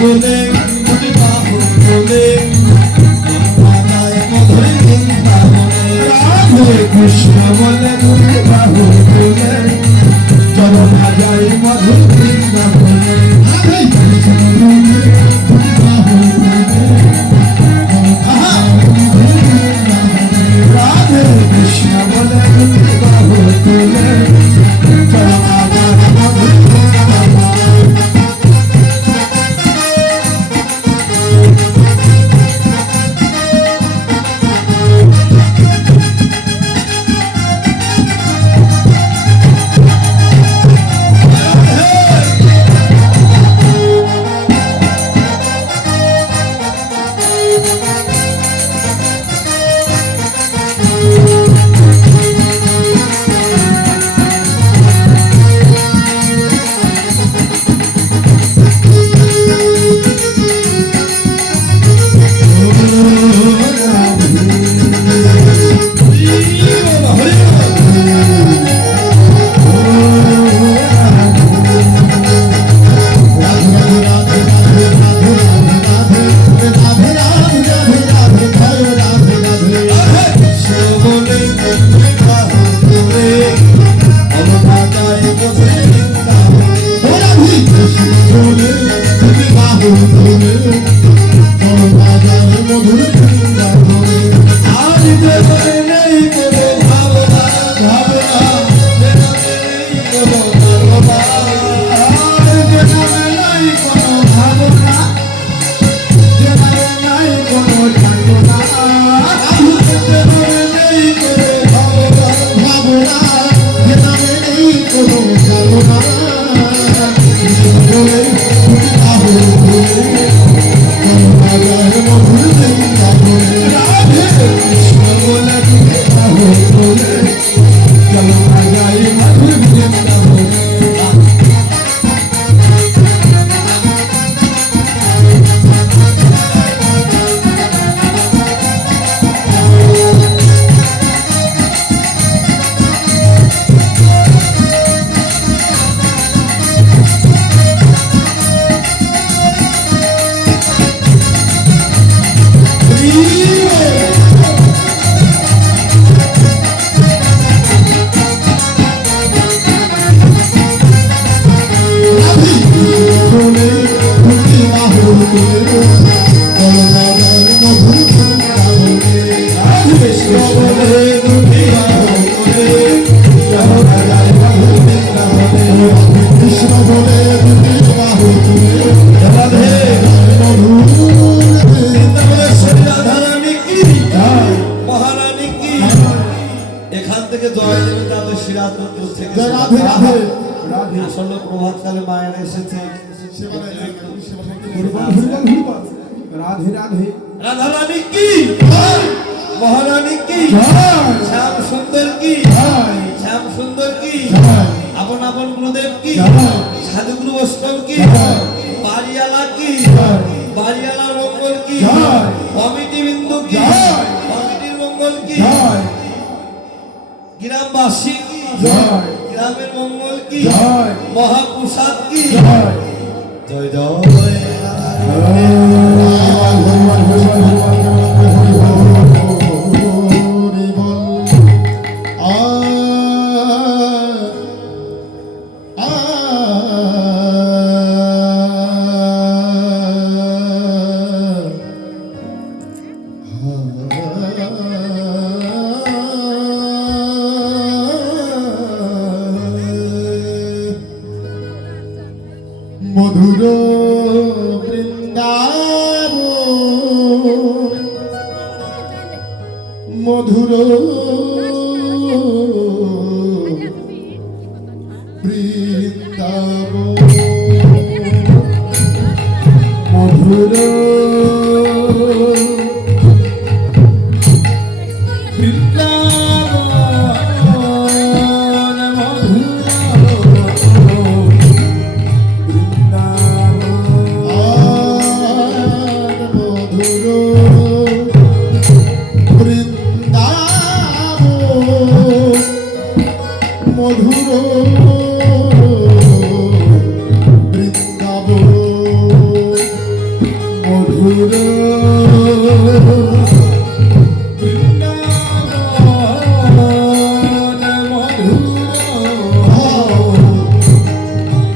বলে মুনি বাহু বলে মধুরী বৃন্দাবনে। রাধে কৃষ্ণ বলে মুনি বাহু বলে চরণা যায় মধুর বৃন্দাবনে। রাধে কৃষ্ণ বলে মুনি বাহু বলে রাধে কৃষ্ণ বলে মুনি বাহু বলে চরণা যায় মধুর বৃন্দাবনে। বাহু ধরে চলো রাজার মধুর বৃন্দাবনে আর যেখানে নেই কোনো ভাবনা ভাবনা যেখানে নেই কোনো ভাবনা আর যেখানে নাই কোনো ভাবনা যেখানে নাই কোনো ঠাকুরা যেখানে নেই কোনো ভাবনা ভাবনা যেখানে নেই কোনো ভাবনা কৃষ্ণ বলে তুমি বাহু ধরে চলো রাজার মধুর বৃন্দাবনে রাধে কৃষ্ণ বলে তুমি বাহু ধরে চলো রাজার মধুর বৃন্দাবনে বলে তুমি বাহু ধরে চলো রাজার মধুর বৃন্দাবনে কৃষ্ণ বলে তুমি বাহু ধরে চলো রাজার মধুর বৃন্দাবনে কৃষ্ণ বলে তুমি বাহু ধরে রাধে মধুর বৃন্দাবনেশ্বরী রাধারানী কি জয় মহারানী কি এখান থেকে জয় দেবে তাদের সিরাজগঞ্জ থেকে জয় রাধে রাধে রাধে আসলে প্রভাতকালে মায়ের এসেছে রাধে রাধে রাধারানী কি মহারানী কি জয় শ্যাম সুন্দর কি জয় শ্যাম সুন্দর কি জয় আপন আপন গুরুদেব কি জয় সাধুগুরু বৈষ্ণব কি জয় বাড়িয়ালা কি জয় বাড়িয়ালার মঙ্গল কি জয় কমিটি বিন্দু কি জয় কমিটির মঙ্গল কি জয় গ্রামবাসী কি জয় গ্রামের মঙ্গল কি জয় মহাপ্রসাদ কি জয় জয় জয় মধুর বৃন্দাবন মধুর বৃন্দাবন মধুর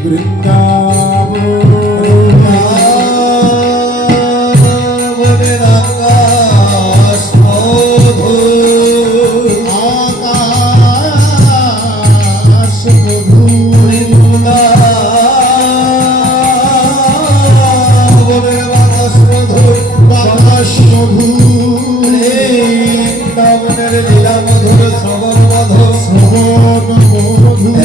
বৃন্দাবন বৃন্দাবনের আকাশ মধুর আকাশ মধুর বৃন্দাবনের বাতাস মধুর বাতাস মধুর বৃন্দাবনের লীলা মধুর শ্রবণ মধুর শ্রবণ মধুর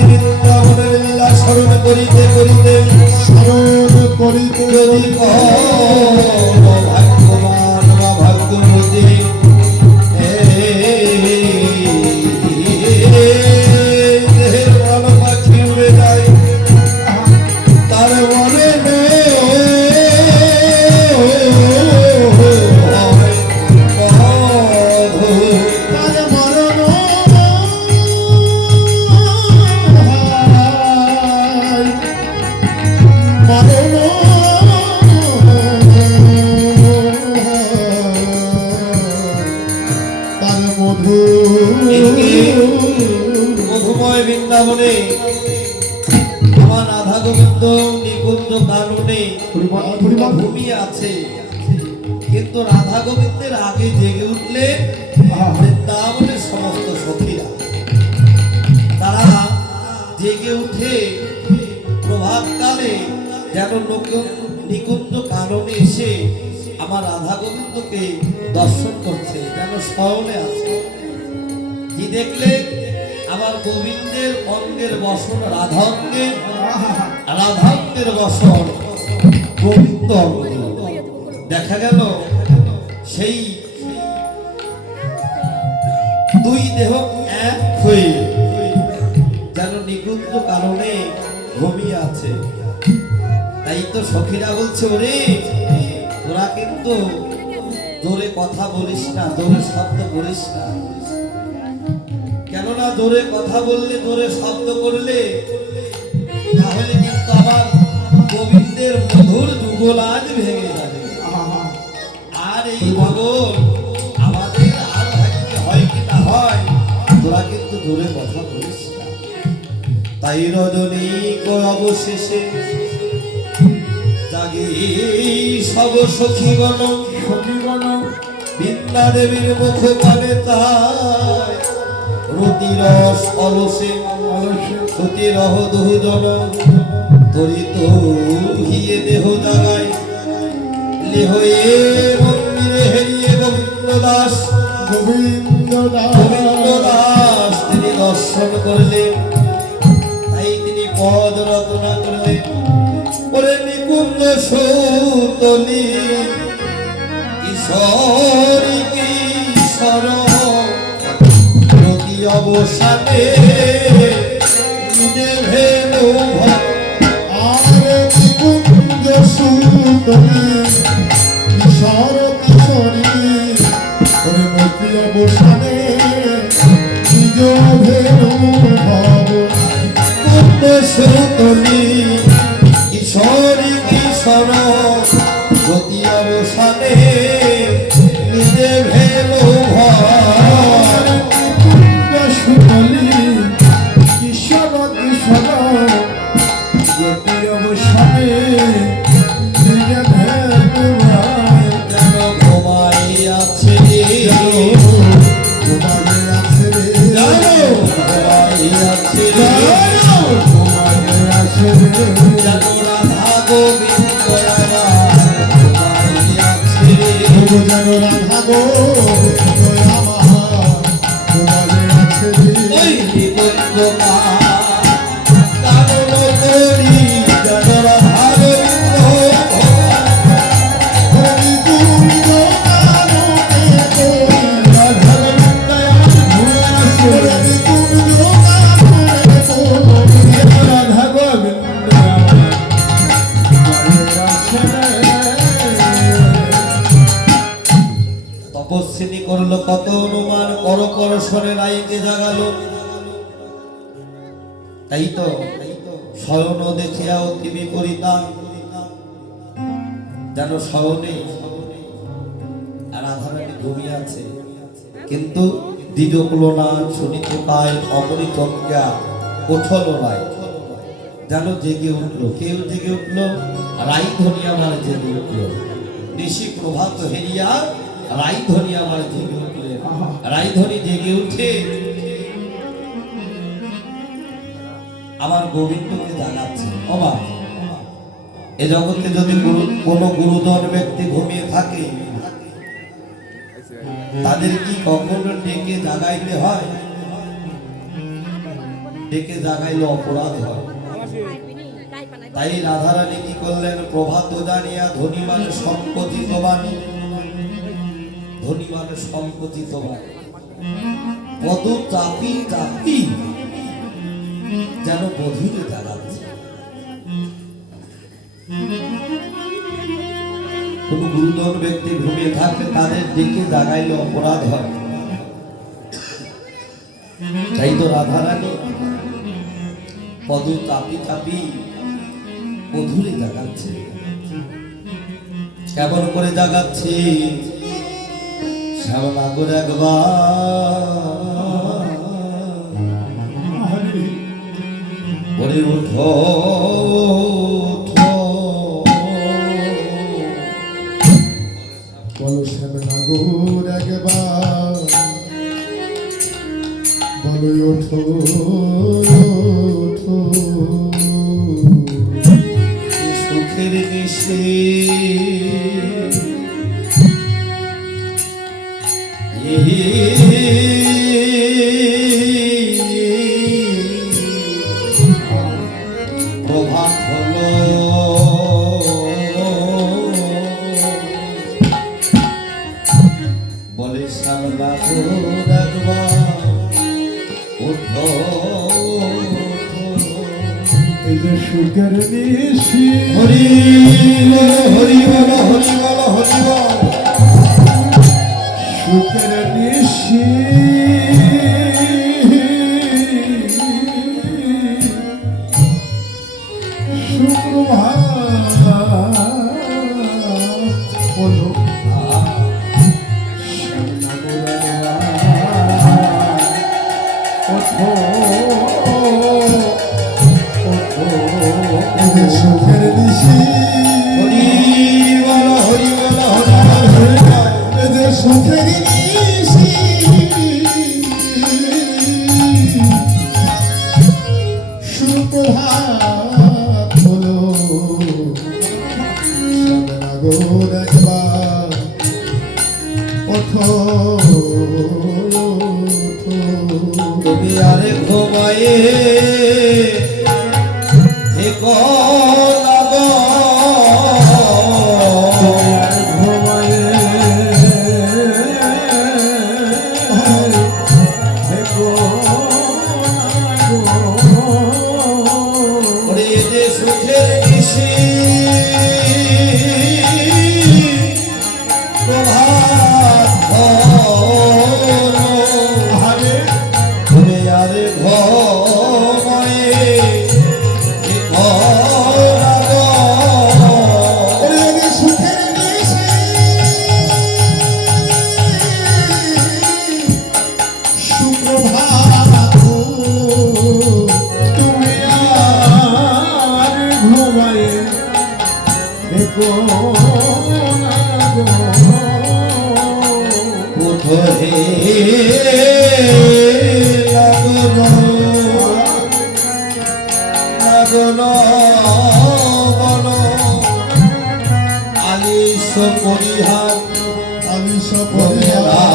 বৃন্দাবনের লীলা স্মরণ করিতে করিতে স্মরণ করিতে যদি ভাগ্যবান বা ভাগ্যবতী দেহের ভালো পাখি উড়ে যায় তার মনে তার মরণ মরণ গোবিন্দ নিকুঞ্জ কাননে পরিবার পরিবার ঘুমিয়ে আছে, কিন্তু রাধা গোবিন্দের আগে জেগে উঠলে বৃন্দাবনের সমস্ত সখীরা তারা জেগে উঠে প্রভাতকালে যেন নিকুঞ্জ কাননে এসে আমার রাধা গোবিন্দকে দর্শন করছে, যেন শয়নে আছে। কি দেখলে? আমার গোবিন্দের অঙ্গের বসন রাধাঙ্গে, রাধাঙ্গের বসন গোবিন্দ অঙ্গে। দেখা গেল সেই দুই দেহ এক হয়ে যেন নিকুঞ্জ কারণে ঘুমিয়ে আছে। তাই তো সখীরা বলছে, ওরে তোরা কিন্তু জোরে কথা বলিস না, জোরে শব্দ করিস না। কেননা জোরে কথা বললে, জোরে শব্দ করলে তাহলে কিন্তু আমার গোবিন্দের মধুর যুগল আজ ভেঙে যাবে। আর এই ভগবান আমাদের আর থাকতে হয় কি না হয়, তোরা কিন্তু জোরে কথা বলিস না। তাই রজনী অবশেষে জাগে সব সখীগণ, বিদ্যা দেবীর মুখ পানে তাই রতিরস অলসে সতীরহ দুজন তরিত হিয়ে দেহ জাগায় লেহয়ে মন্দিরে হেরিয়ে গোবিন্দ দাস, গোবিন্দ দাস তিনি দর্শন করলেন। তাই তিনি পদ রচনা করলেন, ওরে নিকুঞ্জ সুতলি ঈশ্বরী কিশোর রতি অবসানে নিজে ভেলো আরে নিকুঞ্জ সুতলি কিশোর কিশোরী ওরে মতি অবসানে নিজ ভেনু ভাব। নিকুঞ্জ সুতলি ঈশ্বরী কিশোর রতি অবসানে নিজে ভেলো সুতলি কিশোর কিশোর রতি অবসানে নিজে ভেনু ভাব। যেন ঘুমাইয়াছে ঘুমালে আছে রে, ঘুমাইয়াছে ঘুমালে আছে রে, যেন রাধা গোবিন্দ ঘুমাইয়াছে তবু যেন রাধা গো আমার ঘুমালে আছে রে। ওই নিকুঞ্জ কানন করি যেন রাধা গোবিন্দ নিকুঞ্জ কাননে করি রাধা গোবিন্দ ঘুরে আসে রে। নিকুঞ্জ কাননে করি রাধা গোবিন্দ ঘুরে আসে রে। তপস্বিনী করলো কত অনুমান, কর কর স্বরে রাইকে জাগালো। তাই তো শয়ন দেখিয়াও তিনি করিতাম, যেন শয়নে রাধারানী ঘুমিয়ে আছে, কিন্তু দ্বিজকুলনা শুনিতে পায় অমৃতজ্ঞা উঠল রায়, যেন জেগে উঠলো। কেউ জেগে উঠলো? রাই ধনী আমার জেগে উঠলো। নিশি প্রভাত হেরিয়া রাই ধনী আমার জেগে উঠলেন। রাই ধনী জেগে উঠে আমার গোবিন্দকে জাগাচ্ছে। ওমা, এ জগতে যদি কোনো গুরুজন ব্যক্তি ঘুমিয়ে থাকে, তাদের কি কখনো ডেকে জাগাইতে হয়? ডেকে জাগাইলে অপরাধ হয়। তাই রাধারানী কি করলেন? প্রভাত জানিয়া ধনী মানে সংকোচিত বাণী, ধনী মানে সংকোচিত বাণী, পদ চাপি চাপি যেন বধিরে জাগাচ্ছে। কোন গুরুজন ব্যক্তি ঘুমিয়ে থাকলে তাদের ডেকে জাগাইলে অপরাধ হয়। তাই তো রাধারানী পদ চাপি চাপি বধুরে জাগাচ্ছে। কেমন করে জাগাচ্ছে? শ্যামলা করে একবার বলে উঠো নিশে প্রভাত হলো বলে সামনা উঠো এই যে সুখের নিশি হরি বল হরি বল হরি বল হরি বল সুখের নিশি সুপ্রভাত বলো সুখের নিশি হরি বল হরি বল হরি বল হরি বল সুখের নিশি সুপ্রভাত হলো সামনাগর একবার ওঠো তুমি আরে ঘুমায়ে থেকো না গো ওরে যে সুখের নিশি প্রভাত হলো তুমি আরে ঘুমায়ে থেকো না গো সুখের নিশি সুপ্রভাত তুমি আর ঘুমায়ে দেখো না গো উঠো হে লাগলো লাগলো বলো আলিশ পরিহার আমি সপরিহার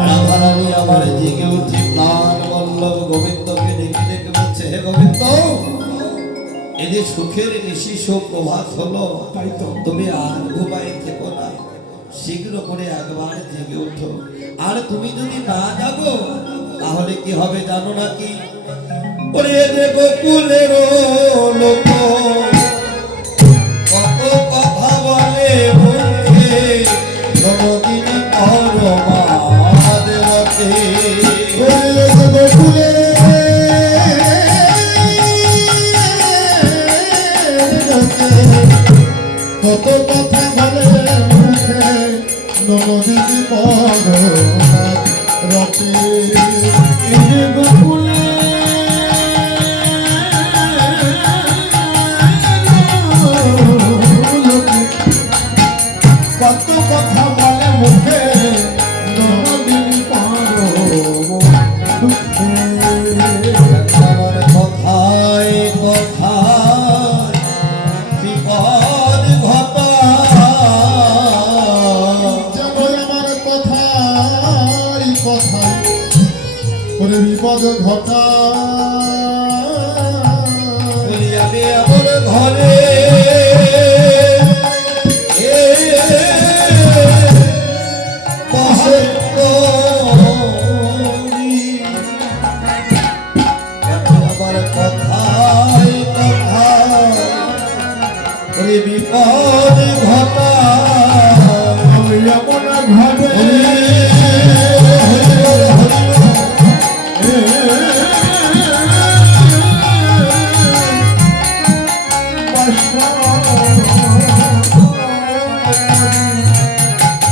রাধারানী আমার জেগে উঠে প্রাণ বল্লভ গোবিন্দকে ডেকে ডেকে বলছে হে গোবিন্দ এদের সুখের নিশি প্রভাত হলো তাই তো তুমি আর ঘুমাই থেকো না শীঘ্র করে একবার জেগে ওঠো আর তুমি যদি না জাগো তাহলে কি হবে জানো নাকি ওরে দেখো কুলের লোক কত কথা বলে মুখে জনদিনী পরমাদেবতে কত কথা বলে মুখে নবদিনী পর রতে গোকুলে কত কথা বলে মুখে নবদিনী পর আমার কথায় কথায় বিপদ ঘটায় যেন আমার কথাই কথাই করে বিপদ ঘটা বলি আমি আমার ঘরে বসে করি। আমার কথায় কথায় করে বিপদ ঘটায় আমি এমন ঘরে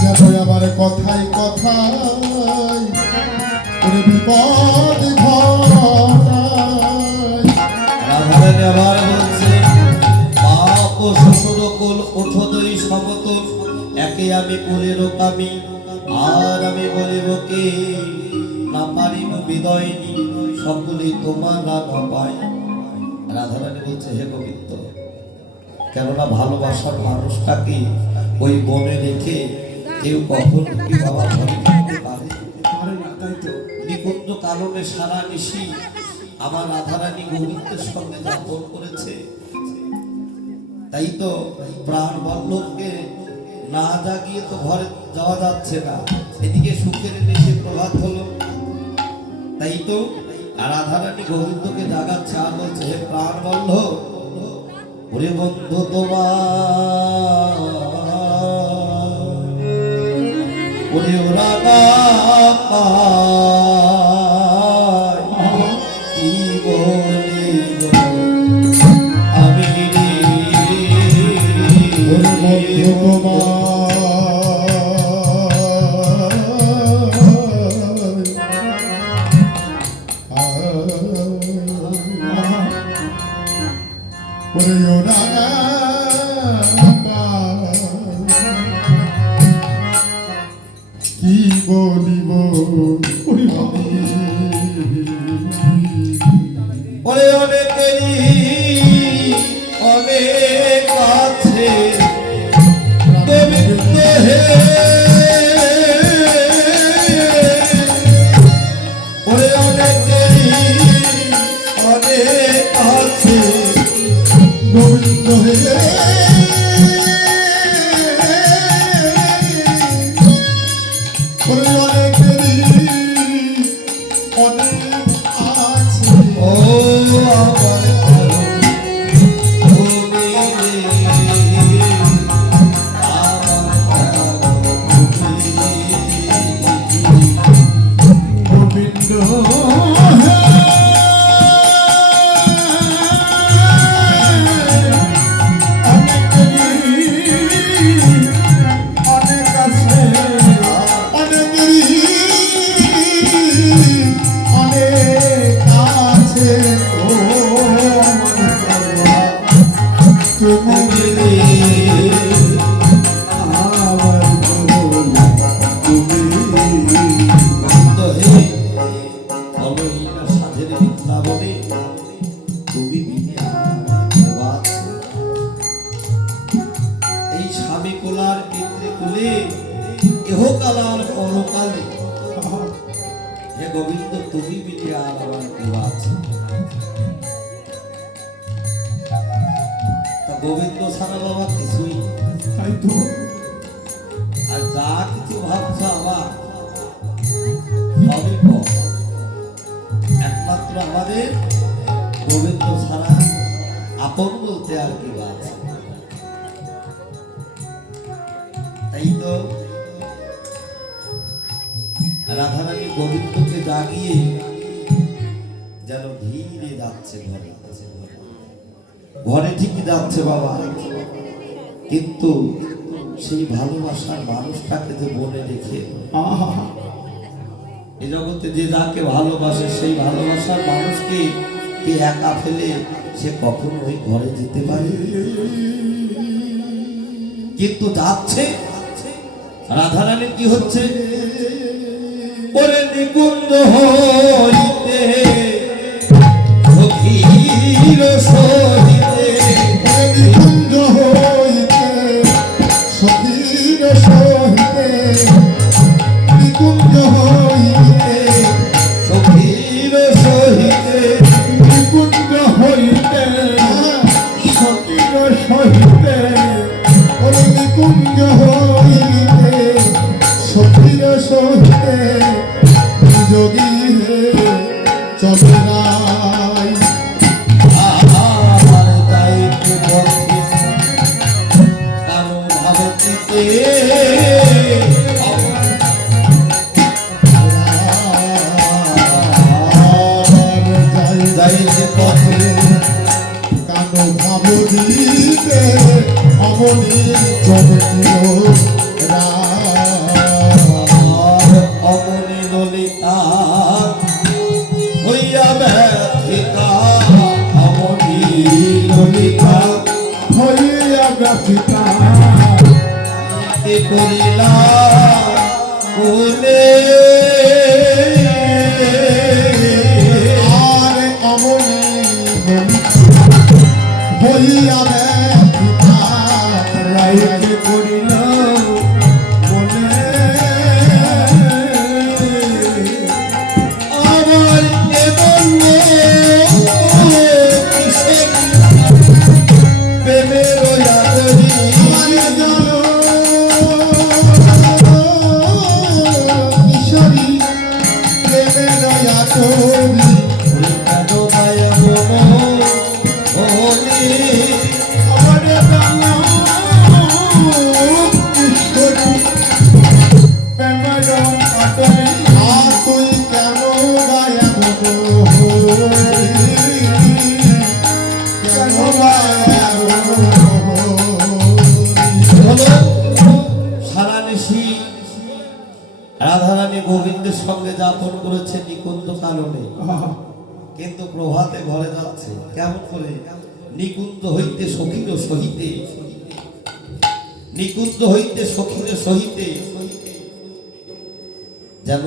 যেন আমার কথাই কথাই করে বিপদ ঘটায় রাধারানী আবার বলছে বাপ ও শ্বশুর কোল উঠোদই সমতল একে আমি কোলের কামি আর আমি বলিব কে না পারিল বিদয়নি সকলে তোমার রাগ পায়। রাধারানী বলছে, হে গোবিন্দ, কেননা ভালোবাসার মানুষটাকে ওই বনে রেখে কেউ কখনো কি বাবা ঘরে থাকতে পারে? নিকুঞ্জ কাননে সারা নিশি আমার রাধারানী গোবিন্দের সঙ্গে যাপন করেছে। তাই তো প্রাণ বল্লভকে না জাগিয়ে তো ঘরে যাওয়া যাচ্ছে না। এদিকে সুখের নিশে প্রভাত হলো, তাই তো রাধারানী গোবিন্দকে জাগাচ্ছে আর বলছে, হে প্রাণ বল্লভ, ওরে বন্ধু তোমার ওরে ওরা কি বলিব আমি ওরে বন্ধু তোমার ওরে ওরা কি বলিব ওরে অনেকেরই অনেক আছে গোবিন্দ হে, ওরে অনেকেরই অনেক আছে গোবিন্দ হে ওরে অনেকেরই অনেক আছে ও আমার তুমি গোবিন্দ অনেক আছে অনেক আছে ও তুমি আমার তুমি অলহীনা সাধের বৃন্দাবনে তুমি বিনে আমার দেবা আছে। এই স্বামী কোলার পিতৃ কুলে ইহকালার পরকালে হে গোবিন্দ তুমি বিনে আর আমার দেবা আছে। তা গোবিন্দ ছাড়া বাবা কিছুই নেই। তাই তো আর যা কিছু ভাবছো আমার সবই পথ। একমাত্র আমাদের গোবিন্দ ছাড়া আপন বলতে আর কি আছে। তাই তো রাধারানী গোবিন্দকে জাগিয়ে যেন ধীরে যাচ্ছে ঘরে ঘরে ঠিকই যাচ্ছে বাবা, কিন্তু সেই ভালোবাসার মানুষটাকে যে বনে রেখে এ জগতে যে যাকে ভালোবাসে সেই ভালোবাসার মানুষকে কে একা ফেলে সে কখনোই ঘরে যেতে পারে? কিন্তু যাচ্ছে। রাধারানী কি হচ্ছে, ওরে নিকুঞ্জ হইতে সখীর সহিতে নিকুঞ্জ হইতে সখীর সহিতে নিকুঞ্জ হইতে সখীর সহিতে নিকুঞ্জ হইতে সখীর সহিতে ওরে নিকুঞ্জ হইতে সখীর সহিতে যোগী হে যাপন করেছে নিকুঞ্জ কাননে, কিন্তু প্রভাতে ঘরে যাচ্ছে কেমন করে? নিকুঞ্জ হইতে সখীর সহিতে, নিকুঞ্জ হইতে সখীর সহিতে, যেন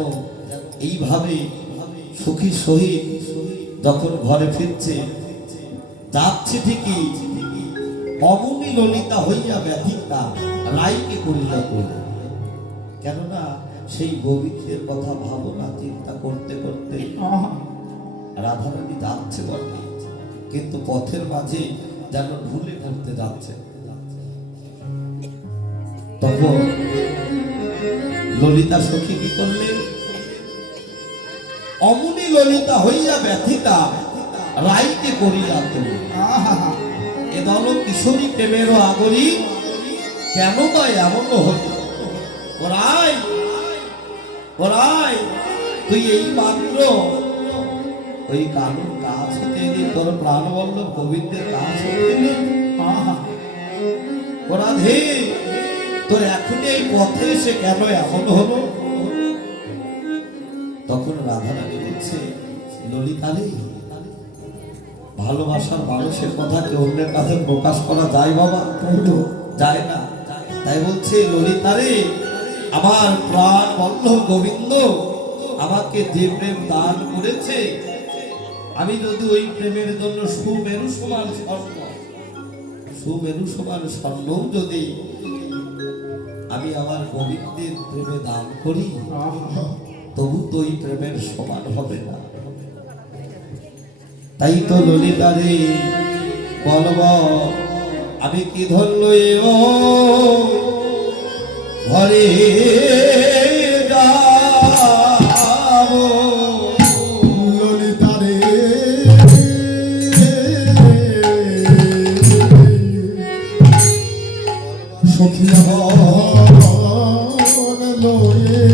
এইভাবে সখীর সহিত যখন ঘরে ফিরছে, যাচ্ছে ঠিকই, অমনি ললিতা হইয়া ব্যথিতা রাইকে করিয়া করল। কেননা সেই গোবিন্দের কথা ভাবনা চিন্তা করতে করতে রাধারানী যাচ্ছে বটে, কিন্তু পথের মাঝে যেন ভুলে করতে যাচ্ছে। তখন ললিতা সখী কি করলেন? অমনি ললিতা হইয়া ব্যথিতা রাইকে করিয়া করল। এ দল কিশোরী প্রেমেরও আগরি, কেন বা এমন হল? ওরাই ওরাই তুই এই মাত্র ওই কানুন কাজ হতে এলি, তোর প্রাণবল্লভ গোবিন্দের কাজ হতে এলি। রাধে, তোর এখনই এই পথে এসে কেন এমন হলো? তখন রাধারানী বলছে, ললিতারে, ভালোবাসার মানুষের কথা কি অন্যের কাছে প্রকাশ করা যায় বাবা? যায় না। তাই বলছে, ললিতারে, আমার প্রাণ বল্লভ গোবিন্দ আমাকে যে প্রেম দান করেছে, আমি যদি ওই প্রেমের জন্য সুমেরু সমান স্বর্ণ, সুমেরু সমান স্বর্ণ যদি আমি আমার গোবিন্দের প্রেমে দান করি, তবু তো ওই প্রেমের সমান হবে না। তাই তো ললিতারে বলব, আমি কি ধরল ও ঘরে যাব, ললিতারে সখিয়া লয়ে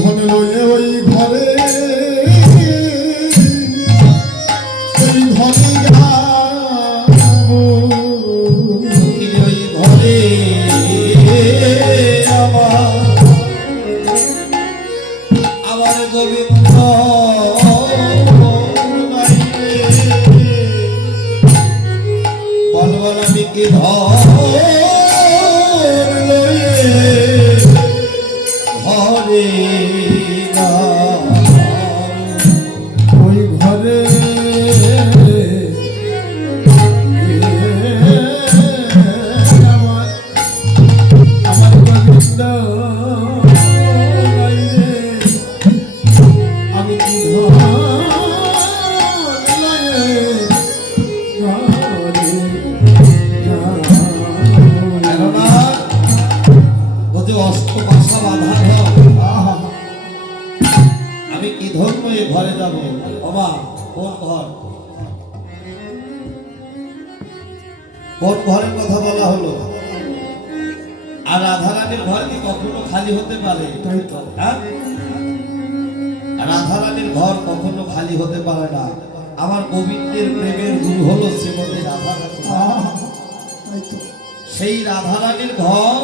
ধন লয়ে ওই ঘরে, ওই ঘরে যাবো, ওই ঘরে আমার গোবিন্দ বলবল, আমি কি ঘরে ওই ঘরে আমার গোবিন্দ আমি কি কেননা যদি অষ্টপাশা বাধা হয়, আমি কি ধর্ম এ ঘরে যাব? বাবা, কোন ঘর? কোন ঘরের কথা বলা হলো? আর রাধারানীর ঘর কি কখনো খালি হতে পারে? হ্যাঁ? রাধারানীর ঘর কখনো খালি হতে পারে না। আমার গোবিন্দের প্রেমের গুরু হলো শ্রীমতী রাধারানী। সেই রাধারানীর ঘর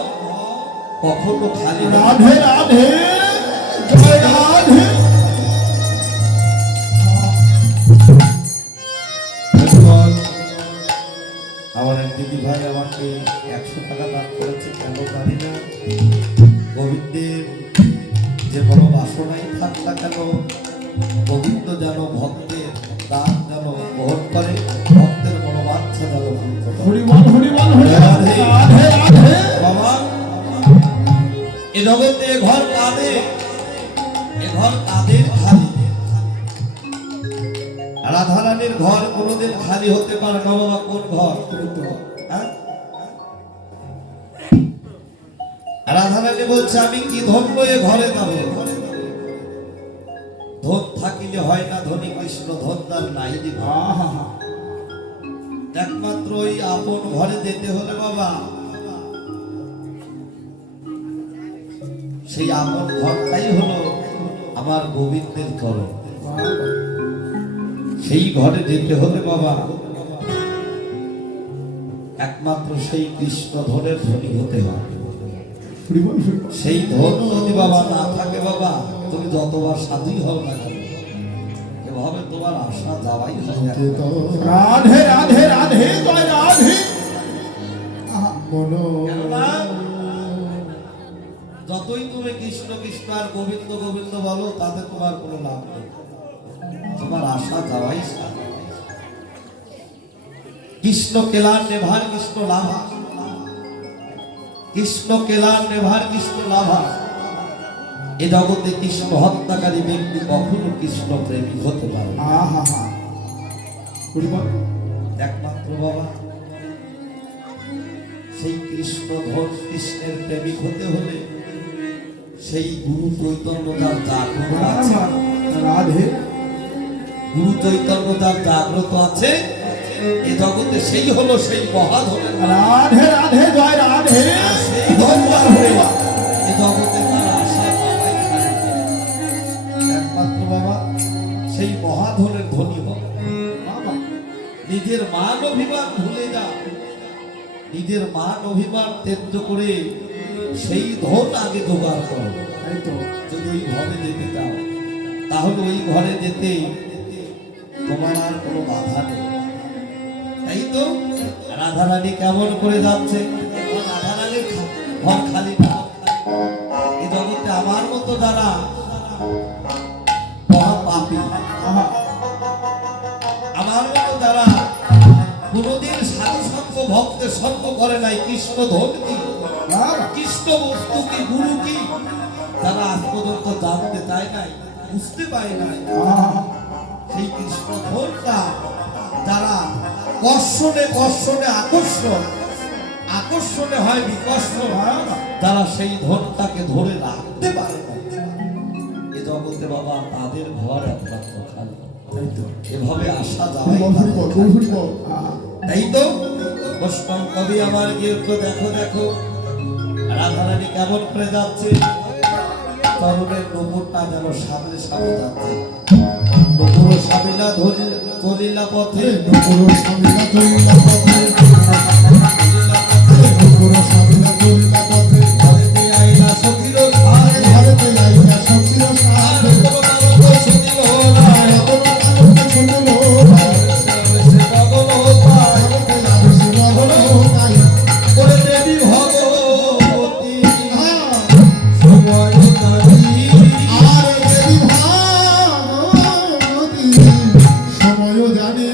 কখনো খালি হবে না। রাধে রাধে জয় রাধে। আমার এক দিদি ভাই আমাকে 100 টাকা দান করেছে, কেন জানি না। গোবিন্দের যে কোনো বাসনাই থাক না কেন, গোবিন্দ যেন ভক্তের দান যেন গ্রহণ করে, ভক্তের মনোবাঞ্ছা যেন পূরণ করে। হরিবল হরিবল হরি রাধে রাধে রাধে। বাবা, এ জগতে এ ঘর কাঁদে, এ ঘর কাঁদের খালি। রাধারানীর ঘর কোনোদিন খালি হতে পারে না বাবা। কোন ঘর? হ্যাঁ? রাধারানী বলছে, আমি কি ধন্য এ ঘরে যাব? ধন থাকিলে হয় না ধনী কৃষ্ণ, ধন তার নাই দিব। একমাত্র ওই আপন ঘরে যেতে হলে বাবা, সেই আপন ঘরটাই হলো আমার গোবিন্দের চরণ। সেই ঘরে যেতে হলে বাবা, একমাত্র সেই কৃষ্ণ ধনের ধনী হতে হবে। হরিবল হরিবল। সেই ধন যদি বাবা না থাকে বাবা, তুমি যতবার সাধুই হও না কেন, এভাবে তোমার আশা যাওয়াই হবে। রাধে রাধে রাধে জয় রাধে। আহা, মনো কেননা যতই তুমি কৃষ্ণ কৃষ্ণ আর গোবিন্দ গোবিন্দ বলো, তাতে তোমার কোনো লাভ নেই, তোমার আশা যাওয়াই সাধু। Krishna কেলার never Krishna lava, Krishna কেলার never Krishna lava. এ জগতে কৃষ্ণ হত্যাকারী ব্যক্তি কখনো কৃষ্ণ প্রেমী হতে পারে না। আহা হা হরিবল। একমাত্র বাবা সেই কৃষ্ণ ধন কৃষ্ণের প্রেমিক হতে হলে সেই গুরু চৈতন্য যার জাগ্রত আছে, রাধে গুরু চৈতন্য যার জাগ্রত আছে এ জগতে, সেই হলো সেই মহাধনের রাধে রাধে জয় রাধে। সেই ধনটা হলে এ জগতে তার আশা যাওয়াই থাকে। একমাত্র বাবা সেই মহাধনের ধনী হবে। বাবা নিজের মান অভিমান ভুলে যা, নিজের মান অভিমান ত্যায্য করে সেই ধন আগে জোগাড় করো। এই তো যদি ওই ঘরে যেতে চাও, তাহলে ওই ঘরে যেতে তোমার আর কোনো বাধা নেই। তাই তো রাধারানী কেমন করে যাচ্ছে, রাধারানীর ঘর খালি না। এই জগতে আমার মতো যারা মহাপাপী, আহা আমার মতো যারা কোনদিন সাধু সঙ্গ ভক্তের সঙ্গ করে নাই, কৃষ্ণ ধন কি, বাবা কৃষ্ণ বস্তু কি, গুরু কি, তারা আজ পর্যন্ত জানতে চায় নাই, বুঝতে পারে নাই। আহা সেই কৃষ্ণ ধনটা যারা কর্ষণে কর্ষণে আকর্ষণ, আকর্ষণে হয় বিকর্ষণ, যারা সেই ধনটাকে ধরে রাখতে পারে না, এ জগতে বাবা তাদের ঘর একমাত্র খালি। এই তো এভাবে আসা যাওয়াই হরিবল হরিবল ভালো। হরিবল। আহা তাই তো বৈষ্ণব কবি আমার গিয়ে দেখো দেখো রাধারানী কেমন করে যাচ্ছে, তরুণের নপুরটা যেন সামনে সামনে যাচ্ছে। নপুর সাবিলা ধরিলা পথে, পুরো সামিলা চলিলা পথে, পুরো সামিলা চলিলা পথে, ঘরেতে আইলা সখীর ঘরে, ভারতে যাইয়া সচির আর সাথে, কোনো কারণ সতীর হোলায়, কোনো কারণে শুনলো সে পাগল হোতায়, ভারতে যাবে সে বদল হোতায়। করে দেবী ভগবতী হ্যাঁ সময় দাঁড়িয়ে আর দেবী ভাগবতী সময় জানে,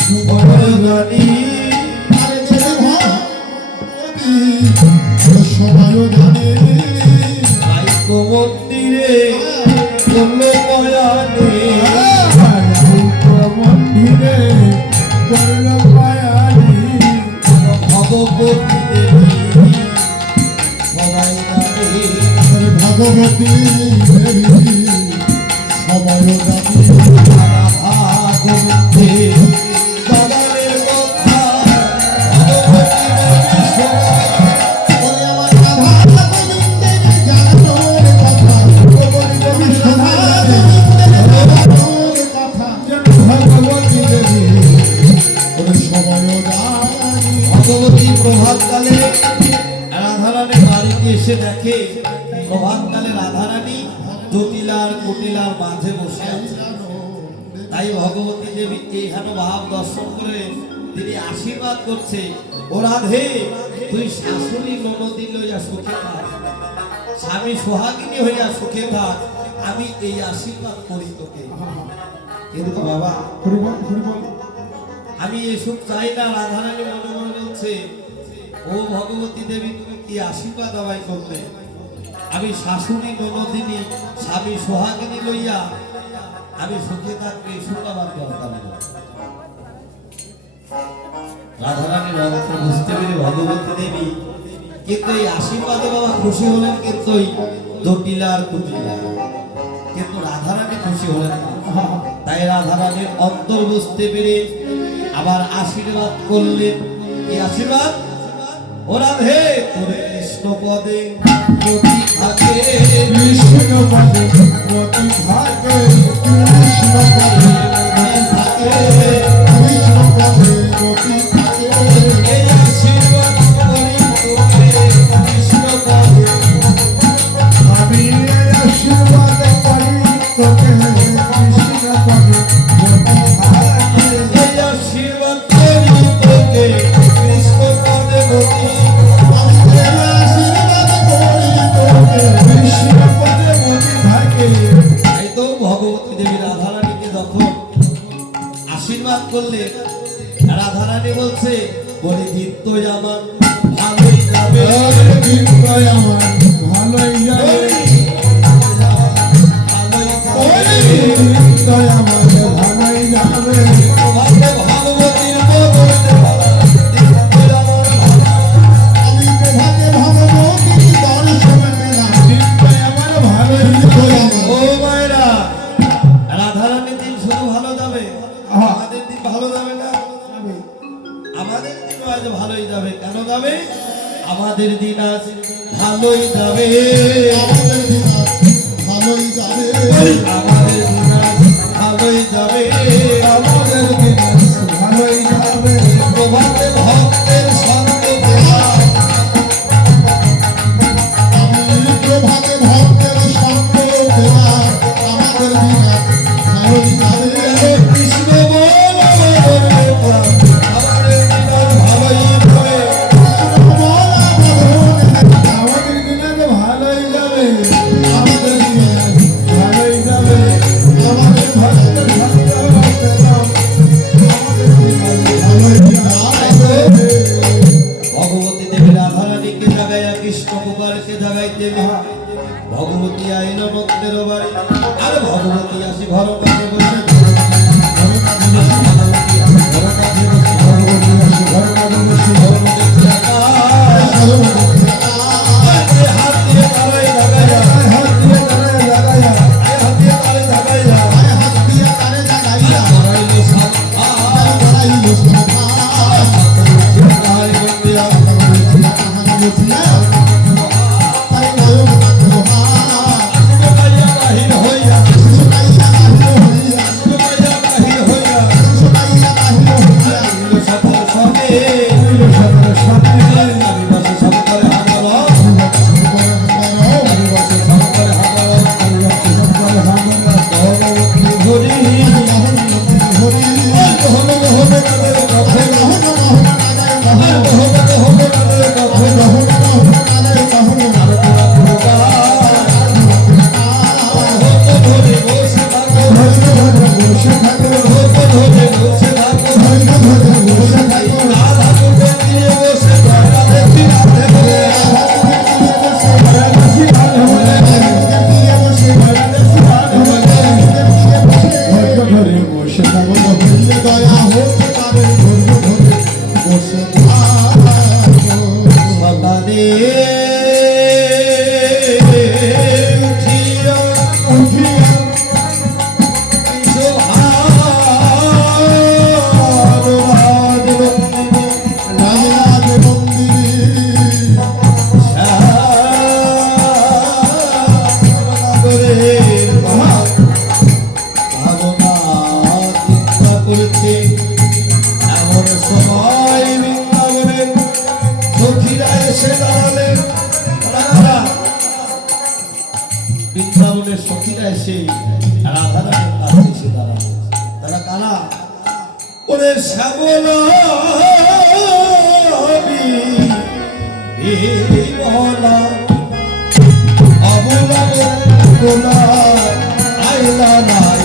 সময় দাঁড়িয়ে আর দেবী ভাগবতী সময় জানে। কায়িক মন্দিরে করলো বয়ানে, মন্দিরে করল মায়ানি, ভগবতী দেবী সবাই জানে, ভগবতী দেবী সময় জানে। রাধা গোবিন্দে বাগানের কথা, ভগবতী দেবী সবাই ওরে আমার রাধা গোবিন্দের জানোর কথা, ভগবতী দেবী রাধা গোবিন্দের জানোর কথা, ভগবতী দেবী ওরে সময় জানি। ভগবতী প্রভাতকালে রাধারানীর বাড়িতে এসে দেখে প্রভাতকালে রাধারানী জটিলার কুটিলার মাঝে বসে আছে। তাই ভগবতী দেবী এইখানে ভাব দর্শন করে তিনি আশীর্বাদ করছে, ও রাধে তুই শাশুড়ি ননদী লইয়া সুখে থাক, স্বামী সোহাগিনী হইয়া সুখে থাক, আমি এই আশীর্বাদ করি তোকে। কিন্তু বাবা হরিবল হরিবল। আমি এসব চাই না। রাধারানী মনে মনে বলছে, ও ভগবতী দেবী তুমি কি আশীর্বাদ আমায় করবে, আমি শাশুড়ি ননদিনী স্বামী সোহাগিনী লইয়া আমি সুখে থাকবে, এসব আমার দরকার নেই। রাধারানীর অন্তর বুঝতে পেরে ভগবতী দেবী কিন্তু এই আশীর্বাদে বাবা খুশি হলেন, কিন্তু ওই জটিলা আর কুটিলা, কিন্তু রাধারানী খুশি হলেন না। তাই রাধারানীর অন্তর বুঝতে পেরে আবার আশীর্বাদ করলেন। এই আশীর্বাদ, ও রাধে তোর কৃষ্ণ পদে গতি থাকে, কৃষ্ণ পদে গতি থাকে, কৃষ্ণ পদে গতি থাকে, কৃষ্ণ পদে গতি থাকে। এই হৃদয় আমার ভালোই যাবে হৃদয় আমার ভালোই যাবে আমি প্রভাতে ভগবতী দর্শন পেলাম হৃদয় আমার ভালোই যাবে ও মায়েরা, রাধারানীর দিন শুধু ভালো যাবে, আমাদের দিন ভালো যাবে না। আমাদের দিন আজ ভালোই যাবে। কেন যাবে? আমাদের দিন আজ ভালোই যাবে। আমাদের দিন আজ ভালোই যাবে আমাদের দিন আজ ভালোই যাবে। আমাদের দিন আজ ভালোই যাবে প্রভাতে ভক্তের সঙ্গ পেলাম। আমি প্রভাতে ভক্তের সঙ্গ পেলাম আমাদের দিন আজ ভালোই যাবে কৃষ্ণ বল আমাদের দিন আজ ভালোই যাবে। আমাদের দিন আজ ভালোই যাবে আমাদের দিন আজ ভালোই যাবে আমাদের ভক্তের সঙ্গ পেলাম আমাদের দিন আজ ভালোই যাবে ভগবতী দেবী রাধারানীকে জাগাইয়া কৃষ্ণ কুমারকে জাগাইতে ভগবতী আইল নন্দের বাড়ি। আর ভগবতী আসি ঘর কাছে বসে হাত দিয়ে তারাই জাগাইয়া হাত দিয়ে তারে জাগাইয়া করাইল বাহির হইয়া বাহির হইয়া সফল সবে আমি বসে সব করে হামলা ঘুরি হলো হলো কাদের কথা হলো কাদের কথা ধরে বসে থাকো ধরে বসে থাকো রাধা কুণ্ডে দিয়ে বসে দয়া দেখি রাধে বলে সকালে উঠিয়া এমন সময় বৃন্দাবনের সখীরা এসে দাঁড়ালেন। বৃন্দাবনের সখীরা এসে রাধারানীর কাছে এসে দাঁড়ালেন। তারা কারা? ওরে শ্যামল মহলা অবলা গোলা আইলা নাই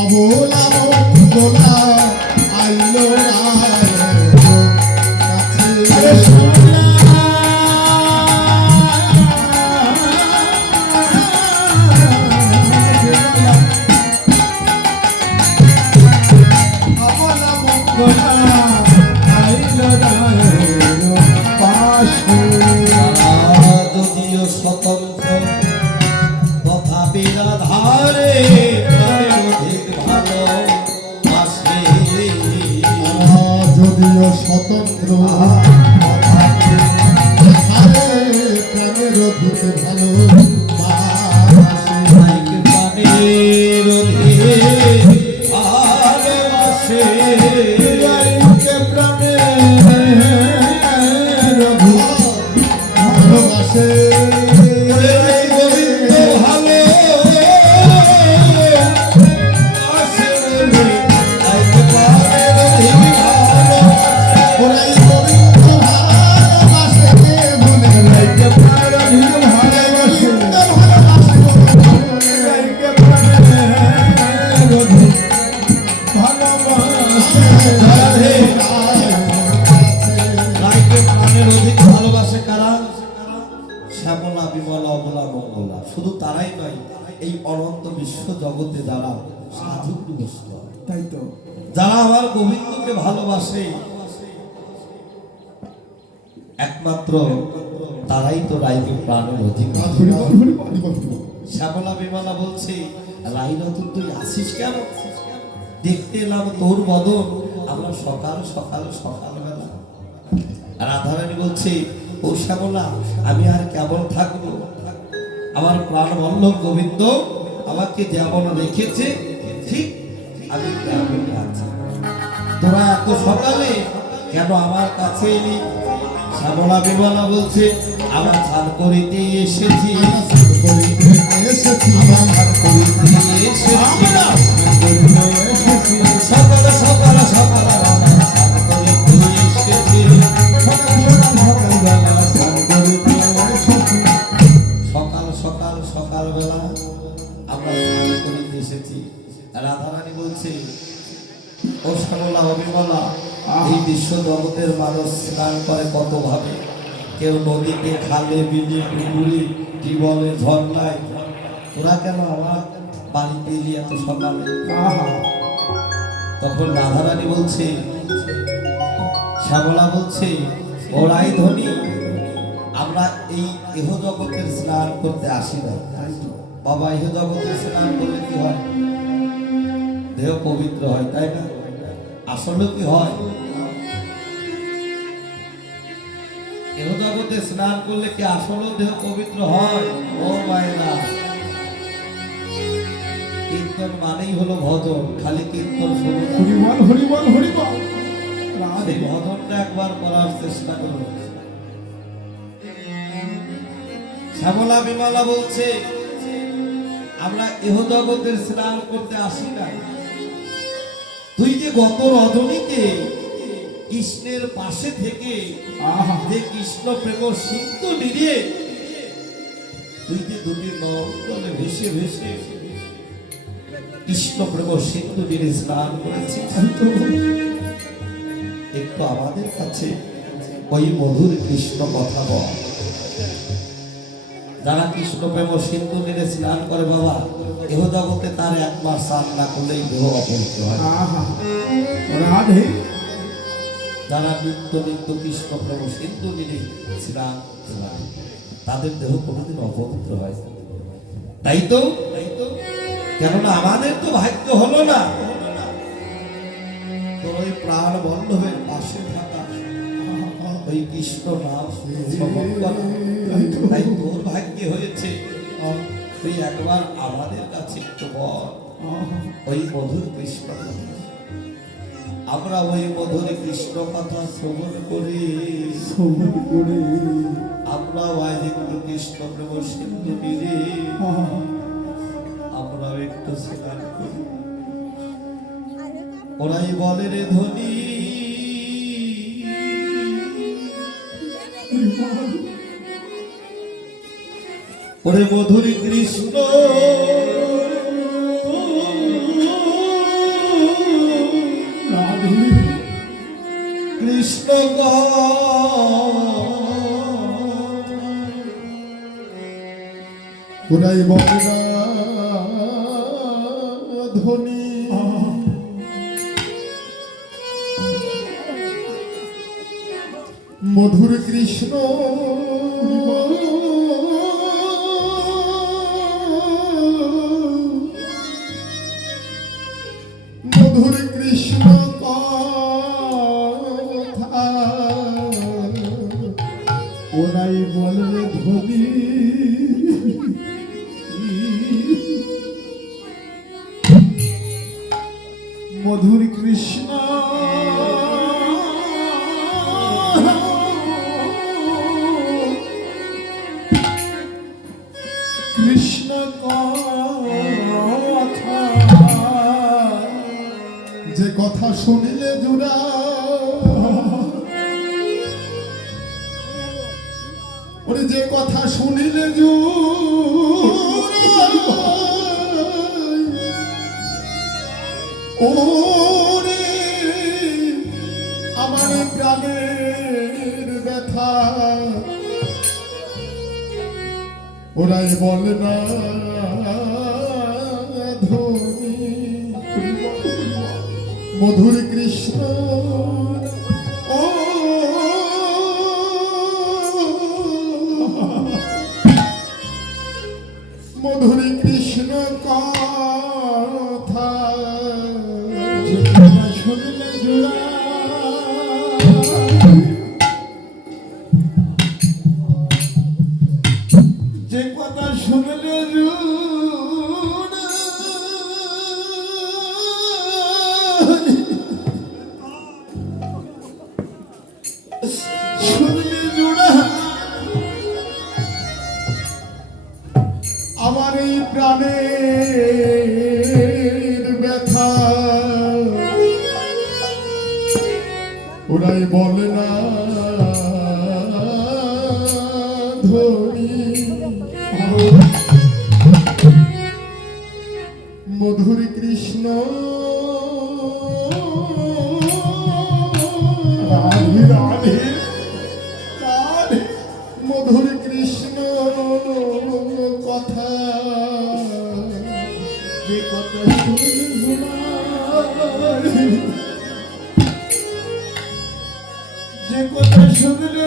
অবলা গোলা আইলো যদিও স্বতন্ত্র তথাপি রাধারে অধিক ভালো আসে। যদিও স্বতন্ত্র প্রাণের অধিক ভালো প্রাণের অধিক ভালোবাসে। ভালোবাসে গোবিন্দ ভালো আসে বলে প্রাণের অধিক ভালো ওরাই গোবিন্দ ভালোবাসে বলে প্রাণের অধিক ভালোবাসে। সর্বমঙ্গলা। শুধু তারাই নয়, এই অনন্ত বিশ্ব জগতে যারা সাধুগ্রস্ত, তাই তো যারা আমার গোবিন্দকে ভালোবাসে, একমাত্র তারাই তো রাইকে প্রাণের অধিকার। শ্যামলা বিমলা বলছে, রাই রতন তুই আসিস কেন? দেখতে এলাম তোর বদন আমরা সকাল সকাল সকালবেলা। রাধারানী বলছে, ও শ্যামলা, আমি আর কেমন থাকবো? আমার প্রাণ বল্লভ গোবিন্দ আমাকে যেমন রেখেছে ঠিক আমি তেমন আছি। তোরা এত সকালে কেন আমার কাছে এলি? শ্যামলা বিমলা বলছে, আমার স্নান করিতে এসেছি, আমার স্নান করিতে এসেছি, সকাল সকাল সকাল আমার স্নান করিতে এসেছি, সকাল সকাল সকালবেলা আমরা স্নান করিতে এসেছি। রাধারানী বলছে, ও শ্যামলা বিমলা, এই বিশ্ব জগতের মানুষ স্নান করে কত ভাবে, কেউ নদীতে, খালে, বিলে, পুকুরে, টিবলে, ঝর্ণায়। তোরা কেন আমার বাড়িতে এলি এত সকালে? তখন রাধারানী বলছে, শ্যামলা বলছে, ওরাই ধনী, আমরা এই ইহ জগতের স্নান করতে আসি না। বাবা, ইহ জগতের স্নান করলে কি হয়? দেহ পবিত্র হয়, তাই না? আসলে কি হয়? ইহ জগতে স্নান করলে কি আসলে দেহ পবিত্র হয়? ও মায়েরা, কীর্তন মানেই হলো ভজন। খালি কীর্তন শুরু, হরিবল হরিবল হরিবল, সেই ভজনটা একবার করার চেষ্টা করো। শ্যামলা বিমলা বলছে, আমরা ইহ জগতের স্নান করতে আসি না। তুই যে গত রজনীতে কৃষ্ণের পাশে থেকে যে কৃষ্ণ প্রেম সিন্ধু নিয়ে তুই যে দুটি নৌকলে ভেসে ভেসে কৃষ্ণ প্রেম সিন্ধু নিয়ে স্নান করেছিস, একটু আমাদের কাছে ওই মধুর কৃষ্ণ কথা বল। যারা কৃষ্ণ প্রেম সিন্ধু নিয়ে স্নান করে বাবা, এহ জগতে তার এক মাস স্নান না করলেই দেহ অপবিত্র হয়। যারা নিত্য নিত্য কৃষ্ণ প্রেম সিন্ধু নিয়ে স্নান করতে পারে, তাদের দেহ কোনোদিন অপবিত্র হয়। তাই তো কেননা আমাদের তো ভাগ্য হলো না তোর ওই প্রাণ বল্লভের পাশে থাকা, ওই কৃষ্ণ নাম শ্রবণ করা। তাই তোর ভাগ্যে হয়েছে, তুই একবার আমাদের কাছে একটু বল ওই মধুর কৃষ্ণ কথা। আমরা ওই মধুর কৃষ্ণ কথা শ্রবণ করি, আমরা একটু কৃষ্ণ প্রেম সিন্ধু নিরে আমরা একটু স্নান করি। ওরাই বলে রে ধনী, ওরে মধুর কৃষ্ণ কৃষ্ণ ওরাই বলে না ধনী, মধুর কৃষ্ণ মধুর কৃষ্ণ কথা ওরাই বলবে ধনী। মধুর কৃষ্ণ কৃষ্ণ কথা, যে কথা শুনিলে জুড়া ওরে, যে কথা শুনিলে জুড়া ওরে আমার প্রাণের ব্যথা, ওরা ওরাই বলে না ধনী মধুর কৃষ্ণ ও মধুর কৃষ্ণ কথা শুনলে জোড়া যে কথা শুনলে শুনলে জোড়া আমার এই প্রাণের ব্যথা ওরাই বলে না ধনী মধুর কৃষ্ণ রাধে রাধে রাধে মধুর কৃষ্ণ কথা যে কথা শুনলে যে কথা শুনলে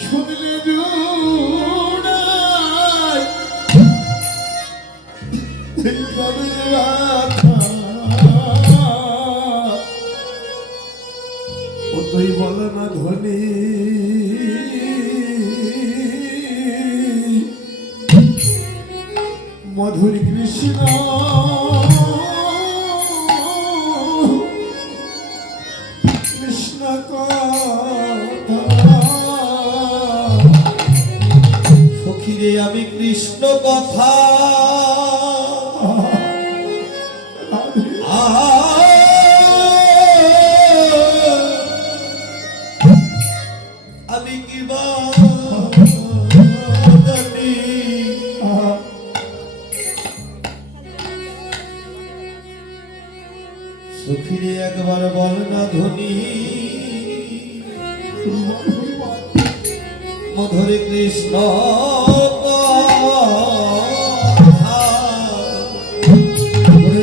শুনলে ও তুই বল না ধনী মধুর কৃষ্ণ কৃষ্ণ সখীরে আমি কৃষ্ণ কথা আমি কি জানি সখীরে একবার বল না ধনী মধুর কৃষ্ণ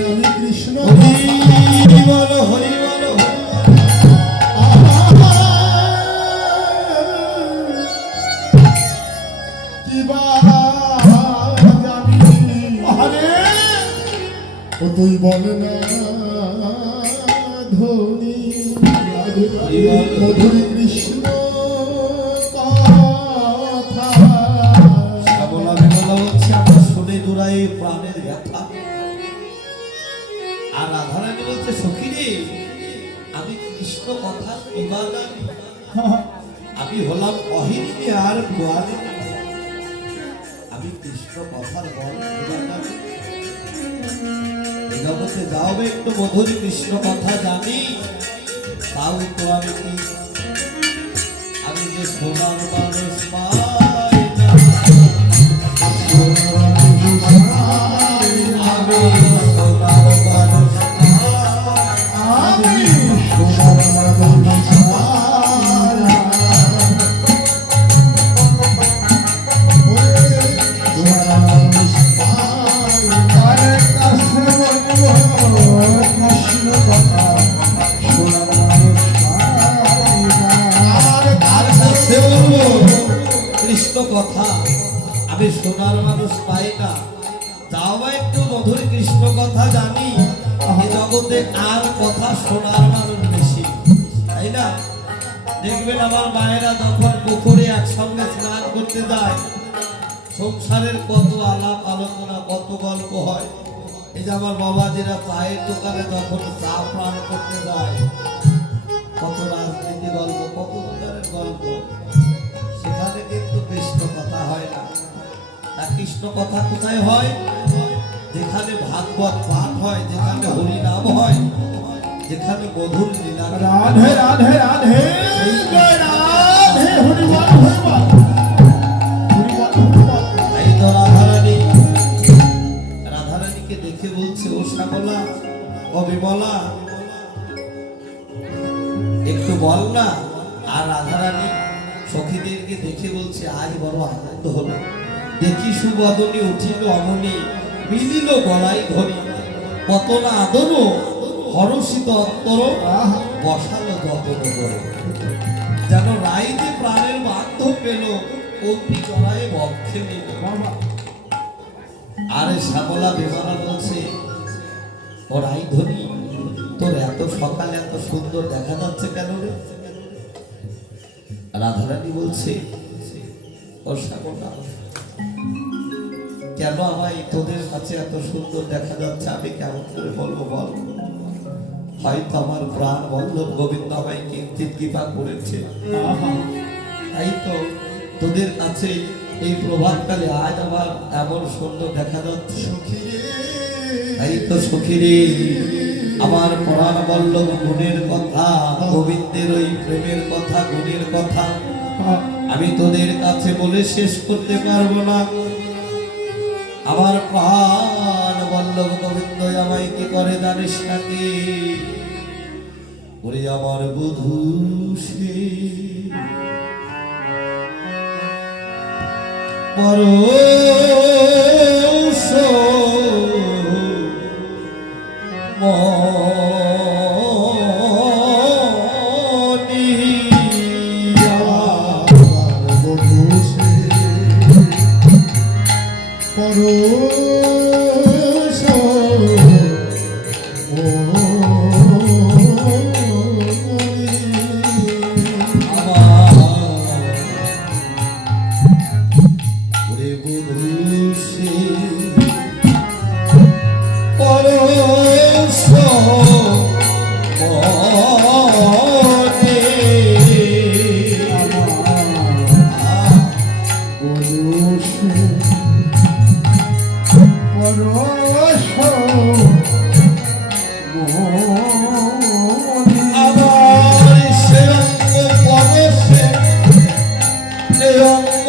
আমি কৃষ্ণ হরি বল হরি বল কিবা জানি আরে ও তুই বল না ধনী মধুর কৃষ্ণ কথা শ্যামলা বিমলা হচ্ছে আমরা শুনে দূরাই প্রাণের ব্যথা আর রাধারানী বলছে সখীরে আমি কৃষ্ণ কথা কিবা জানি আমি হলাম অহিনী আর গোয়ালিনী আমি কৃষ্ণ কথার বল কিবা জানি এই জগতে যাও একটু মধুর কৃষ্ণ কথা জানি তাও তো আমি কি আমি যে সোনার মানুষ পাই না আমি সোনার মানুষ আমি সোনার মানুষ কৃষ্ণ কথা সোনার মানুষ আর কাছে বলবো কৃষ্ণ কথা আমি সোনার মানুষ পাই না যাও বা একটু মধুর কৃষ্ণ কথা জানি এই জগতে আর কথা সোনার মানুষ বেশি তাই না দেখবেন আমার মায়েরা যখন পুকুরে একসঙ্গে স্নান করতে যায় সংসারের কত আলাপ আলোচনা কত গল্প হয় এই যে আমার বাবাজিরা চায়ের দোকানে যখন চা পান করতে যায় কত রাজনীতি গল্প কত প্রকারের গল্প সেখানে কিন্তু কৃষ্ণ কথা হয় না তা কৃষ্ণ কথা কোথায় হয় যেখানে ভাগবত পাঠ হয় যেখানে হরি নাম হয় যেখানে মধুর লীলা রাধে রাধে রাধে জয় রাধে হরি বল হরি বল হরি বল হরি বল এই তো রাধারানীকে দেখে বলছে ও শ্যামলা ও বিমলা একটু বল না। আর রাধারানী সখীদেরকে দেখে বলছে আজ বড় আনন্দ হলো, দেখি সুবদনী উঠিল অমনি, মিলিল গলায় ধরি, কত না আদরও হরষিত অন্তর, বসালো যতন করে। যেন রাই যে প্রাণের বান্ধব পেল, অগ্নি জড়ায় বক্ষে নিল। আরে শ্যামলা বেমারা বলছে, ও রাই ধনী, তোর এত সকালে এত সুন্দর দেখা যাচ্ছে কেন রে? রাধারানী বলছে, ও শ্যামলা, কেন আমায় তোদের কাছে এত সুন্দর দেখা যাচ্ছে আমি কেমন করে বলবো বল? হয়তো আমার প্রাণ বল্লভ গোবিন্দ আমায় কিঞ্চিত কৃপা করেছে, তাই তো তোদের কাছে এই প্রভাতকালে আজ আমার এমন সুন্দর দেখা যাচ্ছে। তাই তো সখীরে, আমার প্রাণ বল্লভ গুণের কথা, গোবিন্দের ওই প্রেমের কথা, গুণের কথা আমি তোদের কাছে বলে শেষ করতে পারবো না। আমার প্রাণ বল্লভ গোবিন্দ আমায় কি করে জানিস নাকি? ওরে আমার বধূ সে পরশ মনি, আমার বধূ সে পরশ ওরে বধূ সে পরশ মনি, আমার সে অঙ্গ পরশে, এ অঙ্গ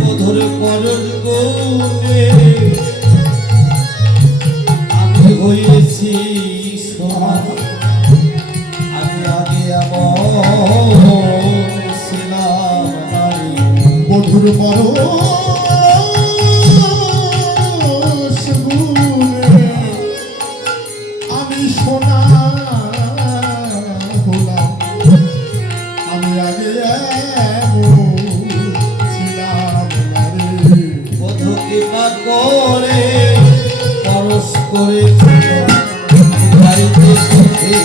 মধুর পরশ গুণে আমি হয়েছি সমান, আমি আগে এমন ছিলাম নারী। বধুর পরশ গুণে আমি সোনা হলাম, আমি আগে এমন ছিলাম নারী। বধূ কৃপা করে পরশ করেছিল বাড়িতে সুখে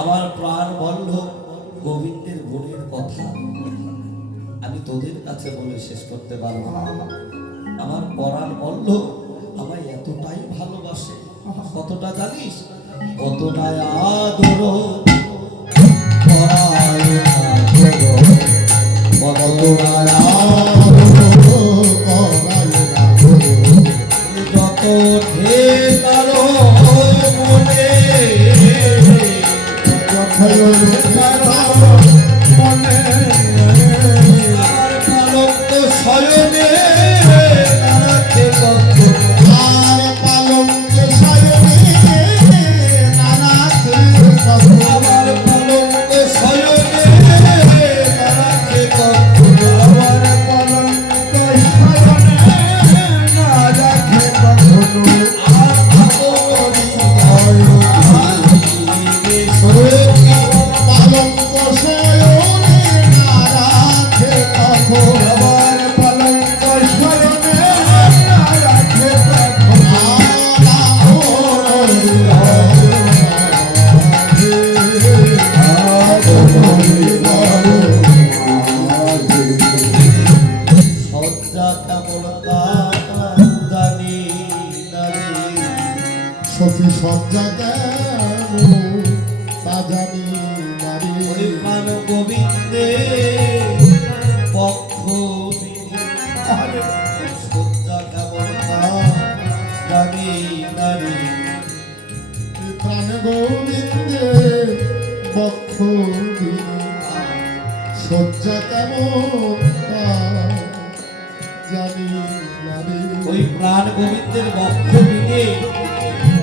আমার প্রাণ বল্লভ গোবিন্দের গুণের কথা আমি তোদের কাছে বলে শেষ করতে পারবো না। আমার পরাণ বল্লভ আমায় এতটাই ভালোবাসে, কতটা জানিস? কতটাই আদর করায় আদর, কতটাই যত ঢে কারো মনে, আর পালক তো শয়নে রাখে তা জানি না রে। সখী সজ্জা কেমন তা জানি না রে। ওই প্রাণ গোবিন্দে পক্ষ সজ্জা কেমন তা জানি না রে। প্রাণ গোবিন্দে বক্ষ সজ্জা কেমন তা জানি না রে। ওই প্রাণ গোবিন্দের বক্ষ বিনে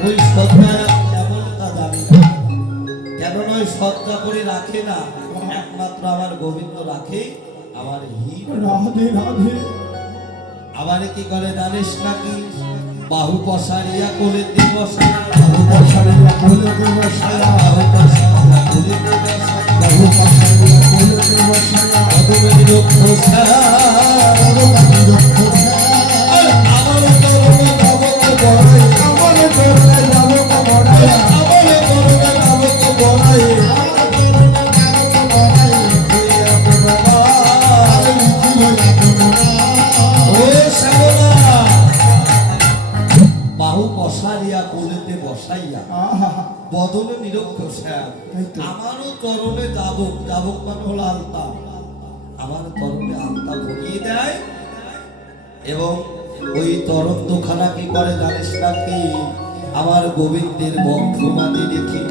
ওই সজ্জা কেমন তা জানি না। কেন নয় সজ্জা করে রাখে না, একমাত্র আমার গোবিন্দ রাখে আমার হিত। রাধে রাধে। আবার কি করে জানিস নাকি? বাহু পসারিয়া কোলে দিবসা, বাহু পসারিয়া কোলে দিবসায়া, বাহু পসারিয়া কোলে দিবসা, বাহু পসারিয়া কোলে দিবসায়া, অদমের রক্ষসা, অদমের রক্ষসা। আমার চরণে যাবক বড়াই, আমার চরণে যাবক বড়াই, আমার চরণে যাবক বড়াই, আমার চরণে যাবক বড়াই। হইয়া প্রভা, আমি লিখিব যাতনা। ও শ্যামলা, বাহু পসারিয়া কোলেতে বসাইয়া, আহা, বদনে নিরক্ষসা, এই তো। আমারও চরণে যাবক, যাবক মানে হলো আলতা, আমার চরণে আলতা ভরিয়ে দেয় এবং ওই তরণ দুখানা কি করে জানিস নাকি? আমার গোবিন্দের বক্ষমাতে রেখে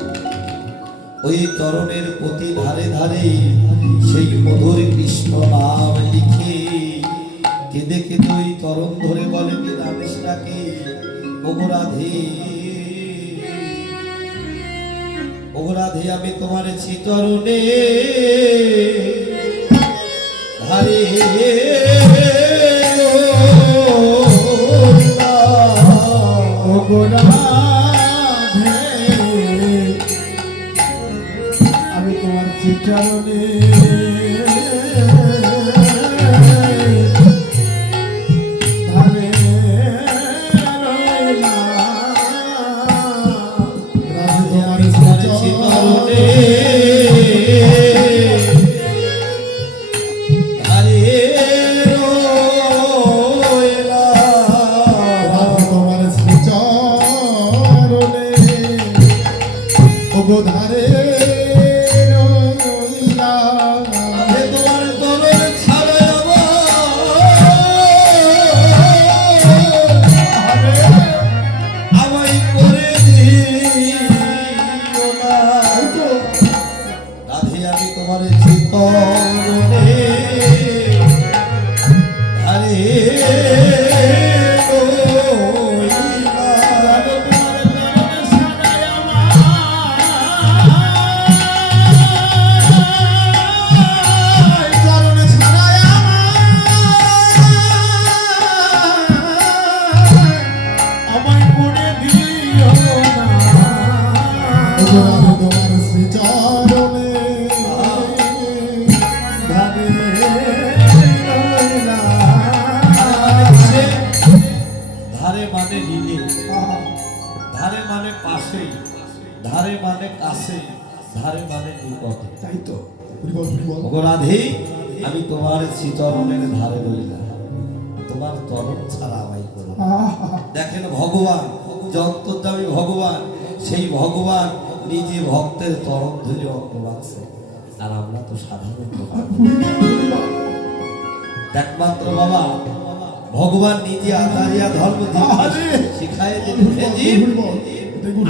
ওই তরণের প্রতি ধারে ধারে সেই মধুর কৃষ্ণ নাম লিখে কেঁদে কেঁদে ওই তরণ ধরে বলে কি জানিস নাকি? ওগো রাধে, আমি তোমার চিতরণে ধারে ওগো রাধে, আমি তোমার চিত্রণে ধারে রইলাম। রাধে তোমার চিত্রণে ধারে রাধে তোমার শ্রীচরণে ওগো ধারে রইলাম। তোমার তরণ ছাড়া আমায় করে দিও না। রাধে, আমি তোমার চিতরণে ধারে চরণে ছাড়াই আমায় করে দিও না। ওগো রাধে তোমার শ্রীচরণে ধারে রইলাম। ধারে মানে নিলে, ধারে মানে পাশে, ধারে মানে কাছে, ধারে মানে নিকটে। তাই তো হরিবল হরিবল। ওগো রাধে, আমি তোমার শ্রীচরণের ধারে রইলাম, তোমার চরণ ছাড়া আমায় করো না। দেখেন ভগবান, যন্তর্যামী ভগবান, সেই ভগবান নিজে ভক্তের চরণ ধরে অঙ্গ রাখছে, আর আমরা তো সাধারণ লোক। একমাত্র বাবা ভগবান নিজে আচারিয়া ধর্ম আরে! শিখায় দিলেন, হে জীব,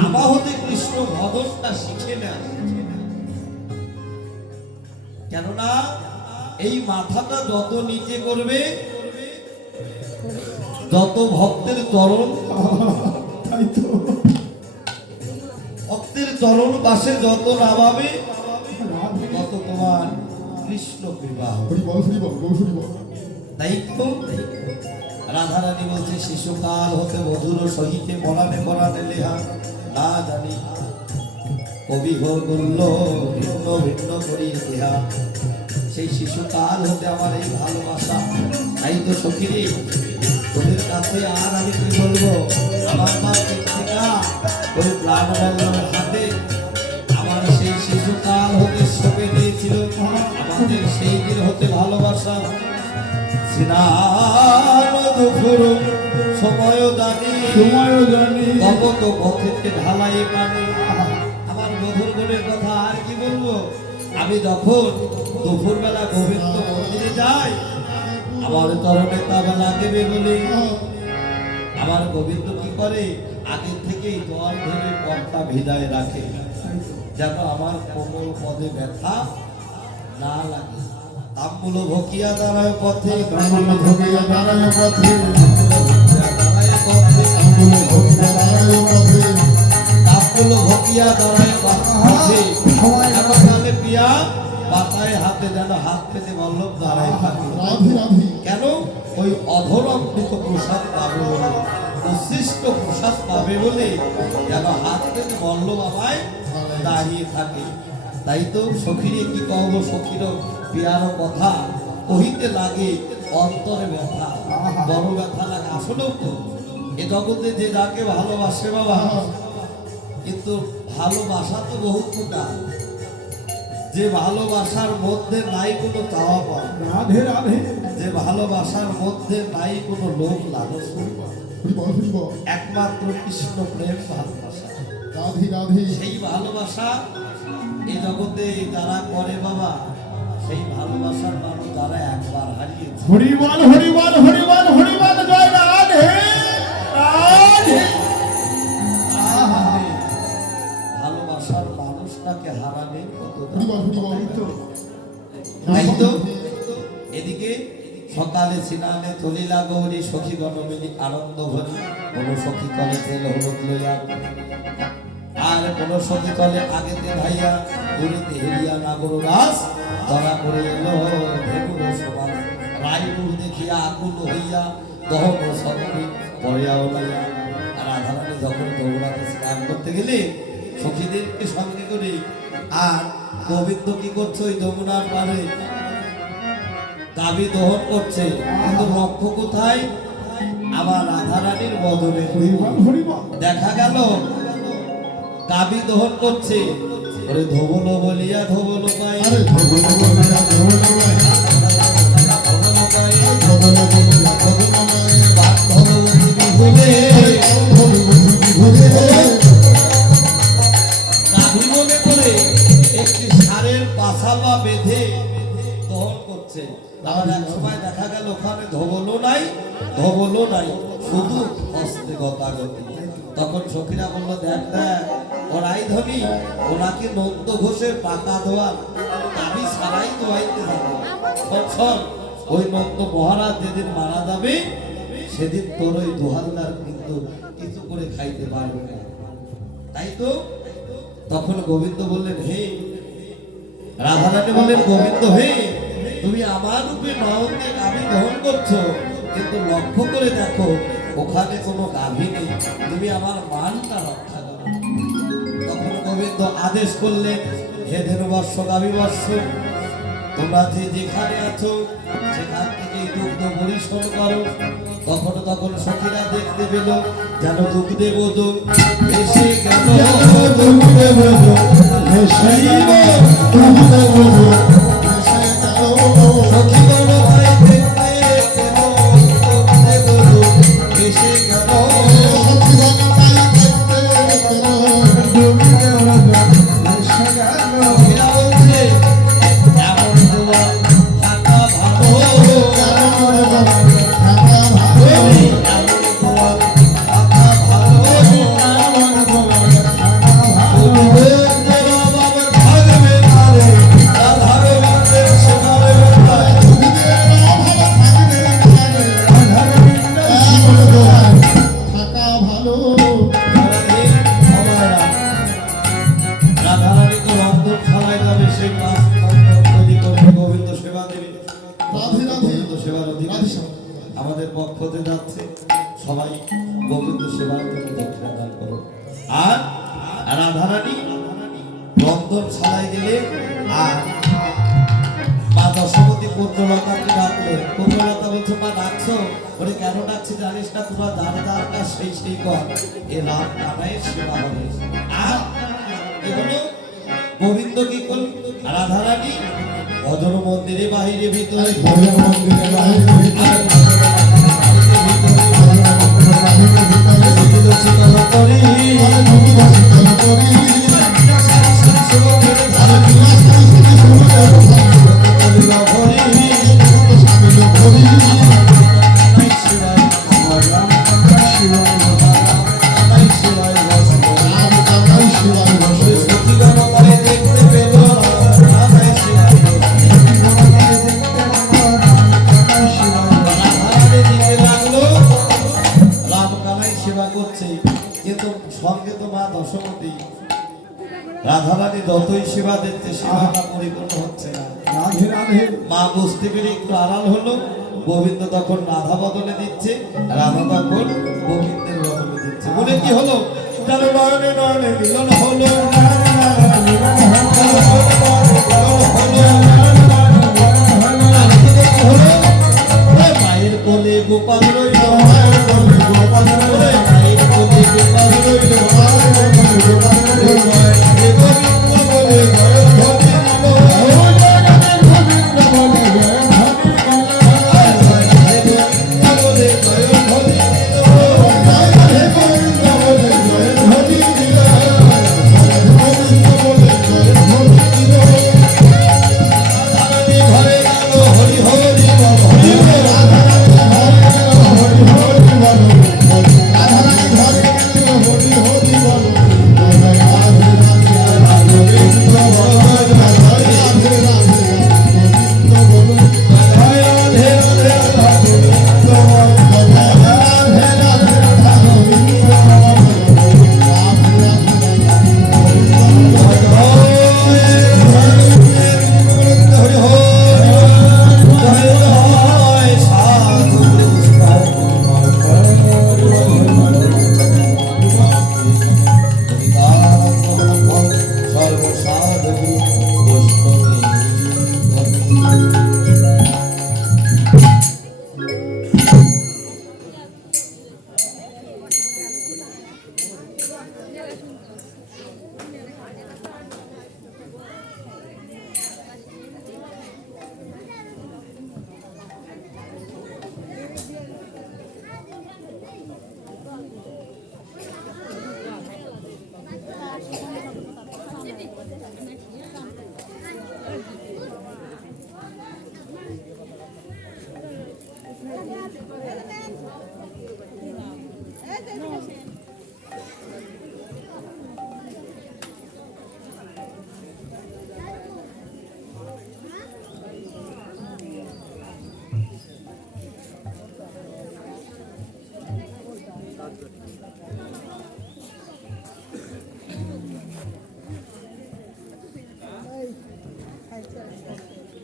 আমা হতে কৃষ্ণ ভজনটা শিখে না। কেননা এই মাথাটা যত নিচে করবে, যত ভক্তের চরণ, তাই তো ভক্তের চরণ পাশে যত নামাবে, রাধে তত তোমার কৃষ্ণ কৃপা হবে। হরিবল হরিবল গৌর হরিবল। তাই তো রাধারানী বলছে, শিশুকাল হতে মধুর সহিতে পরাণে পরাণে লেহা না জানি কবি করল ভিন্ন ভিন্ন করি দেহা। সেই শিশুকাল হতে আমার এই ভালোবাসা, তাই তো সখিরে তোদের কাছে আর আমি কি বলবো? আমার মা কৃত্তিকা ওই প্রাণবল্লভের হাতে আমার সেই শিশুকাল হতে সঁপে দিয়েছিল। আমাদের সেই দিন হতে ভালোবাসা স্নান দুপুর সময় দানি সময় জানি কপত পথে ঢালাই পানি। আমার মধুর গুণের কথা আর কি বলবো। আমি যখন দুপুর বেলা গোবিন্দ মন্দিরে যাই, আমার তরণে তা বেলা দেবে বলে আমার গোবিন্দ কি করে, আগে থেকেই জল ধরে পথটা ভিজায় রাখে, যেন আমার কোমল পদে ব্যথা না লাগে। তাম্বুল ভকিয়া দাঁড়ায় পথে, কামল ভোগিয়া দাঁড়ায় পথে দাঁড়ায় পথে, কামল ভোগিয়া দাঁড়ায় পথে তাম্বুল ভকিয়া দাঁড়ায় পথে। এমনকালে পিয়া পাতায় হাতে যেন হাত পেতে বল্লভ দাঁড়ায় থাকে। রাধে রাধে কেন? ওই অধরমৃত প্রসাদ পাবে বলে, উচ্ছিষ্ট প্রসাদ পাবে বলে যেন হাত পেতে বল্লভ আমায় দাঁড়িয়ে থাকে। তাই তো সখীরে কি কহব, সখীর পিয়ার কথা কহিতে লাগে অন্তরে ব্যথা, বড় ব্যথা লাগে। আসলেও তো এ জগতে যে যাকে ভালোবাসে বাবা, কিন্তু ভালোবাসা তো বহু প্রকার। যে ভালোবাসার মধ্যে নাই কোনো চাওয়া পাওয়া, রাধে রাধে যে ভালোবাসার মধ্যে নাই কোনো লোভ লালস, হরিব একমাত্র কৃষ্ণ প্রেম ভালোবাসা। রাধে রাধে সেই ভালোবাসা এই জগতে যারা করে বাবা, সেই ভালোবাসার মানুষ যারা একবার হারিয়েছে। হরিবল হরিবল হরিবল হরিবল জয় রাধে রাধে ভালোবাসার মানুষটাকে হারানোর কত হরিবল হরিবল তাই তো এদিকে সকালে স্নানে চলিলা গৌরী, সখী গণমিনী আনন্দ ভরি। কোন সখী কলে তেল হলুদ লইয়া, আর কোন সখী কলে আগেতে ধাইয়া, দূরেতে হেরিয়া নাগর রাস ধরা করে এলো ভেগুলো সমান। রায়পুর দেখিয়া আকুল হইয়া দহন সদনে পড়িয়া ওলাইয়া। আর রাধারানী যখন দৌড়াতে স্নান করতে গেলে সখীদেরকে সঙ্গে করে, আর গোবিন্দ কি করছে ওই যমুনার পারে দাবি দহন করছে, কিন্তু লক্ষ্য কোথায়? আবার রাধারানীর বদলে হরিবল হরিবল দেখা গেল দাবি দহন করছে। ওরে ধবল বলিয়া ধবল পাই, আরে ধবল বলিয়া ধবল গায় ধবল পাই, ধবল বলিয়া ধবল গায় বান্ধবতী বিহুলে দাবি মনে করে একটি ষাঁড়ের পাছা বা বেঁধে দহন করছে। আবার এক সময় দেখা গেল ওখানে ধবলও নাই, ধবলও নাই, শুধু হস্তে গতাগতি। তখন সখীরা বলল, দেখ দেখ ওরাই ধনী, ওনাকে নন্দ ঘোষের পাকা দোয়ার দাবি ছাড়াই দোয়াইতে যাবে। শোন, ওই নন্দ মহারাজ যেদিন মারা যাবে সেদিন তোর ওই দোহালদার কিন্তু কিছু করে খাইতে পারবে না। তাই তো তখন গোবিন্দ বললেন, হে রাধারানী বললেন, গোবিন্দ হে, তুমি আমার রূপে নয়নকে গাভী দহন করছো, কিন্তু লক্ষ্য করে দেখো ওখানে কোনো গাভী নেই, তুমি আমার মানটা রক্ষা করো। তখন গোবিন্দ আদেশ করলেন, হে ধেনুবর্ষ গাভী বর্ষ, তোমরা যে যেখানে আছো সেখান থেকে দুগ্ধ পরিশোধ করো। তখন তখন সখীরা দেখতে পেল যেন দুগ্ধে বোধ এসে গেল, দুধে বোঝো এসে গেল দুধে বোঝো এসে গেল সখীগণ ভাই দেখতে পেল দুগ্ধে বোধ এসে গেল। সখীগণ তাই দেখতে পেল দুধে বোঝো এসে গেল সখীরা বলছে, এমন দোয়া থাকা ভালো, কেমন বাবা থাকা ভালো এমন দোয়া থাকা ভালো। কেমন বাবা থাকা ভালো গোবিন্দের অভাবে থাকবে না রে, রাধা গোবিন্দের সেবারে বেলায়। দুধের অভাব থাকবে না রে রাধার বিন্দু কেমন বাবা থাকা ভালো সারাদিন সবাইরা রাধারানী তো রন্ধনশালায় যাবে, সেই কাজ তৈরি করবে, গোবিন্দ সেবা দেবে। রাধে রাধে গোবিন্দ সেবার অধিকার রাধে শ্যাম। আমাদের পক্ষ থেকে যাচ্ছে, সবাই গোবিন্দ সেবার জন্য দক্ষিণা দান করো। আর রাধারানী রন্ধনশালায় গেলে, আর মা দশমতী পুত্রলতাকে ডাকলো। পুত্রলতা বলছে, মা ডাকছো? ওরে কেন ডাকছি জানিস না? তোমরা যার যার কাজ সেই সেই কর, এ রাত কানাইয়ের সেবা হবে। আর কি হলো? গোবিন্দ কি করল? রাধারানী অজর মন্দিরে বাহিরে ভিতরে ঘরে মন্দিরে বাহিরে ভিতরে শীতল করি কিন্তু সঙ্গে তো মা দশমতী রাধারানী যতই সেবা দিচ্ছে সেবাটা পরিপূর্ণ হচ্ছে না। রাধে রাধে মা বুঝতে পেরে একটু আড়াল হলো। গোবিন্দ তখন রাধা বদলে দিচ্ছে, রাধা তখন গোবিন্দের বদলে দিচ্ছে। বলে কি হলো? তার নয়নে নয়নে মিলন হলো, মায়ের কোলে গোপাল রইল, মায়ের কোলে গোপাল রইল, মায়ের কোলে গোপাল রইল, গোবিন্দ বলে জয় ধ্বনি Hey,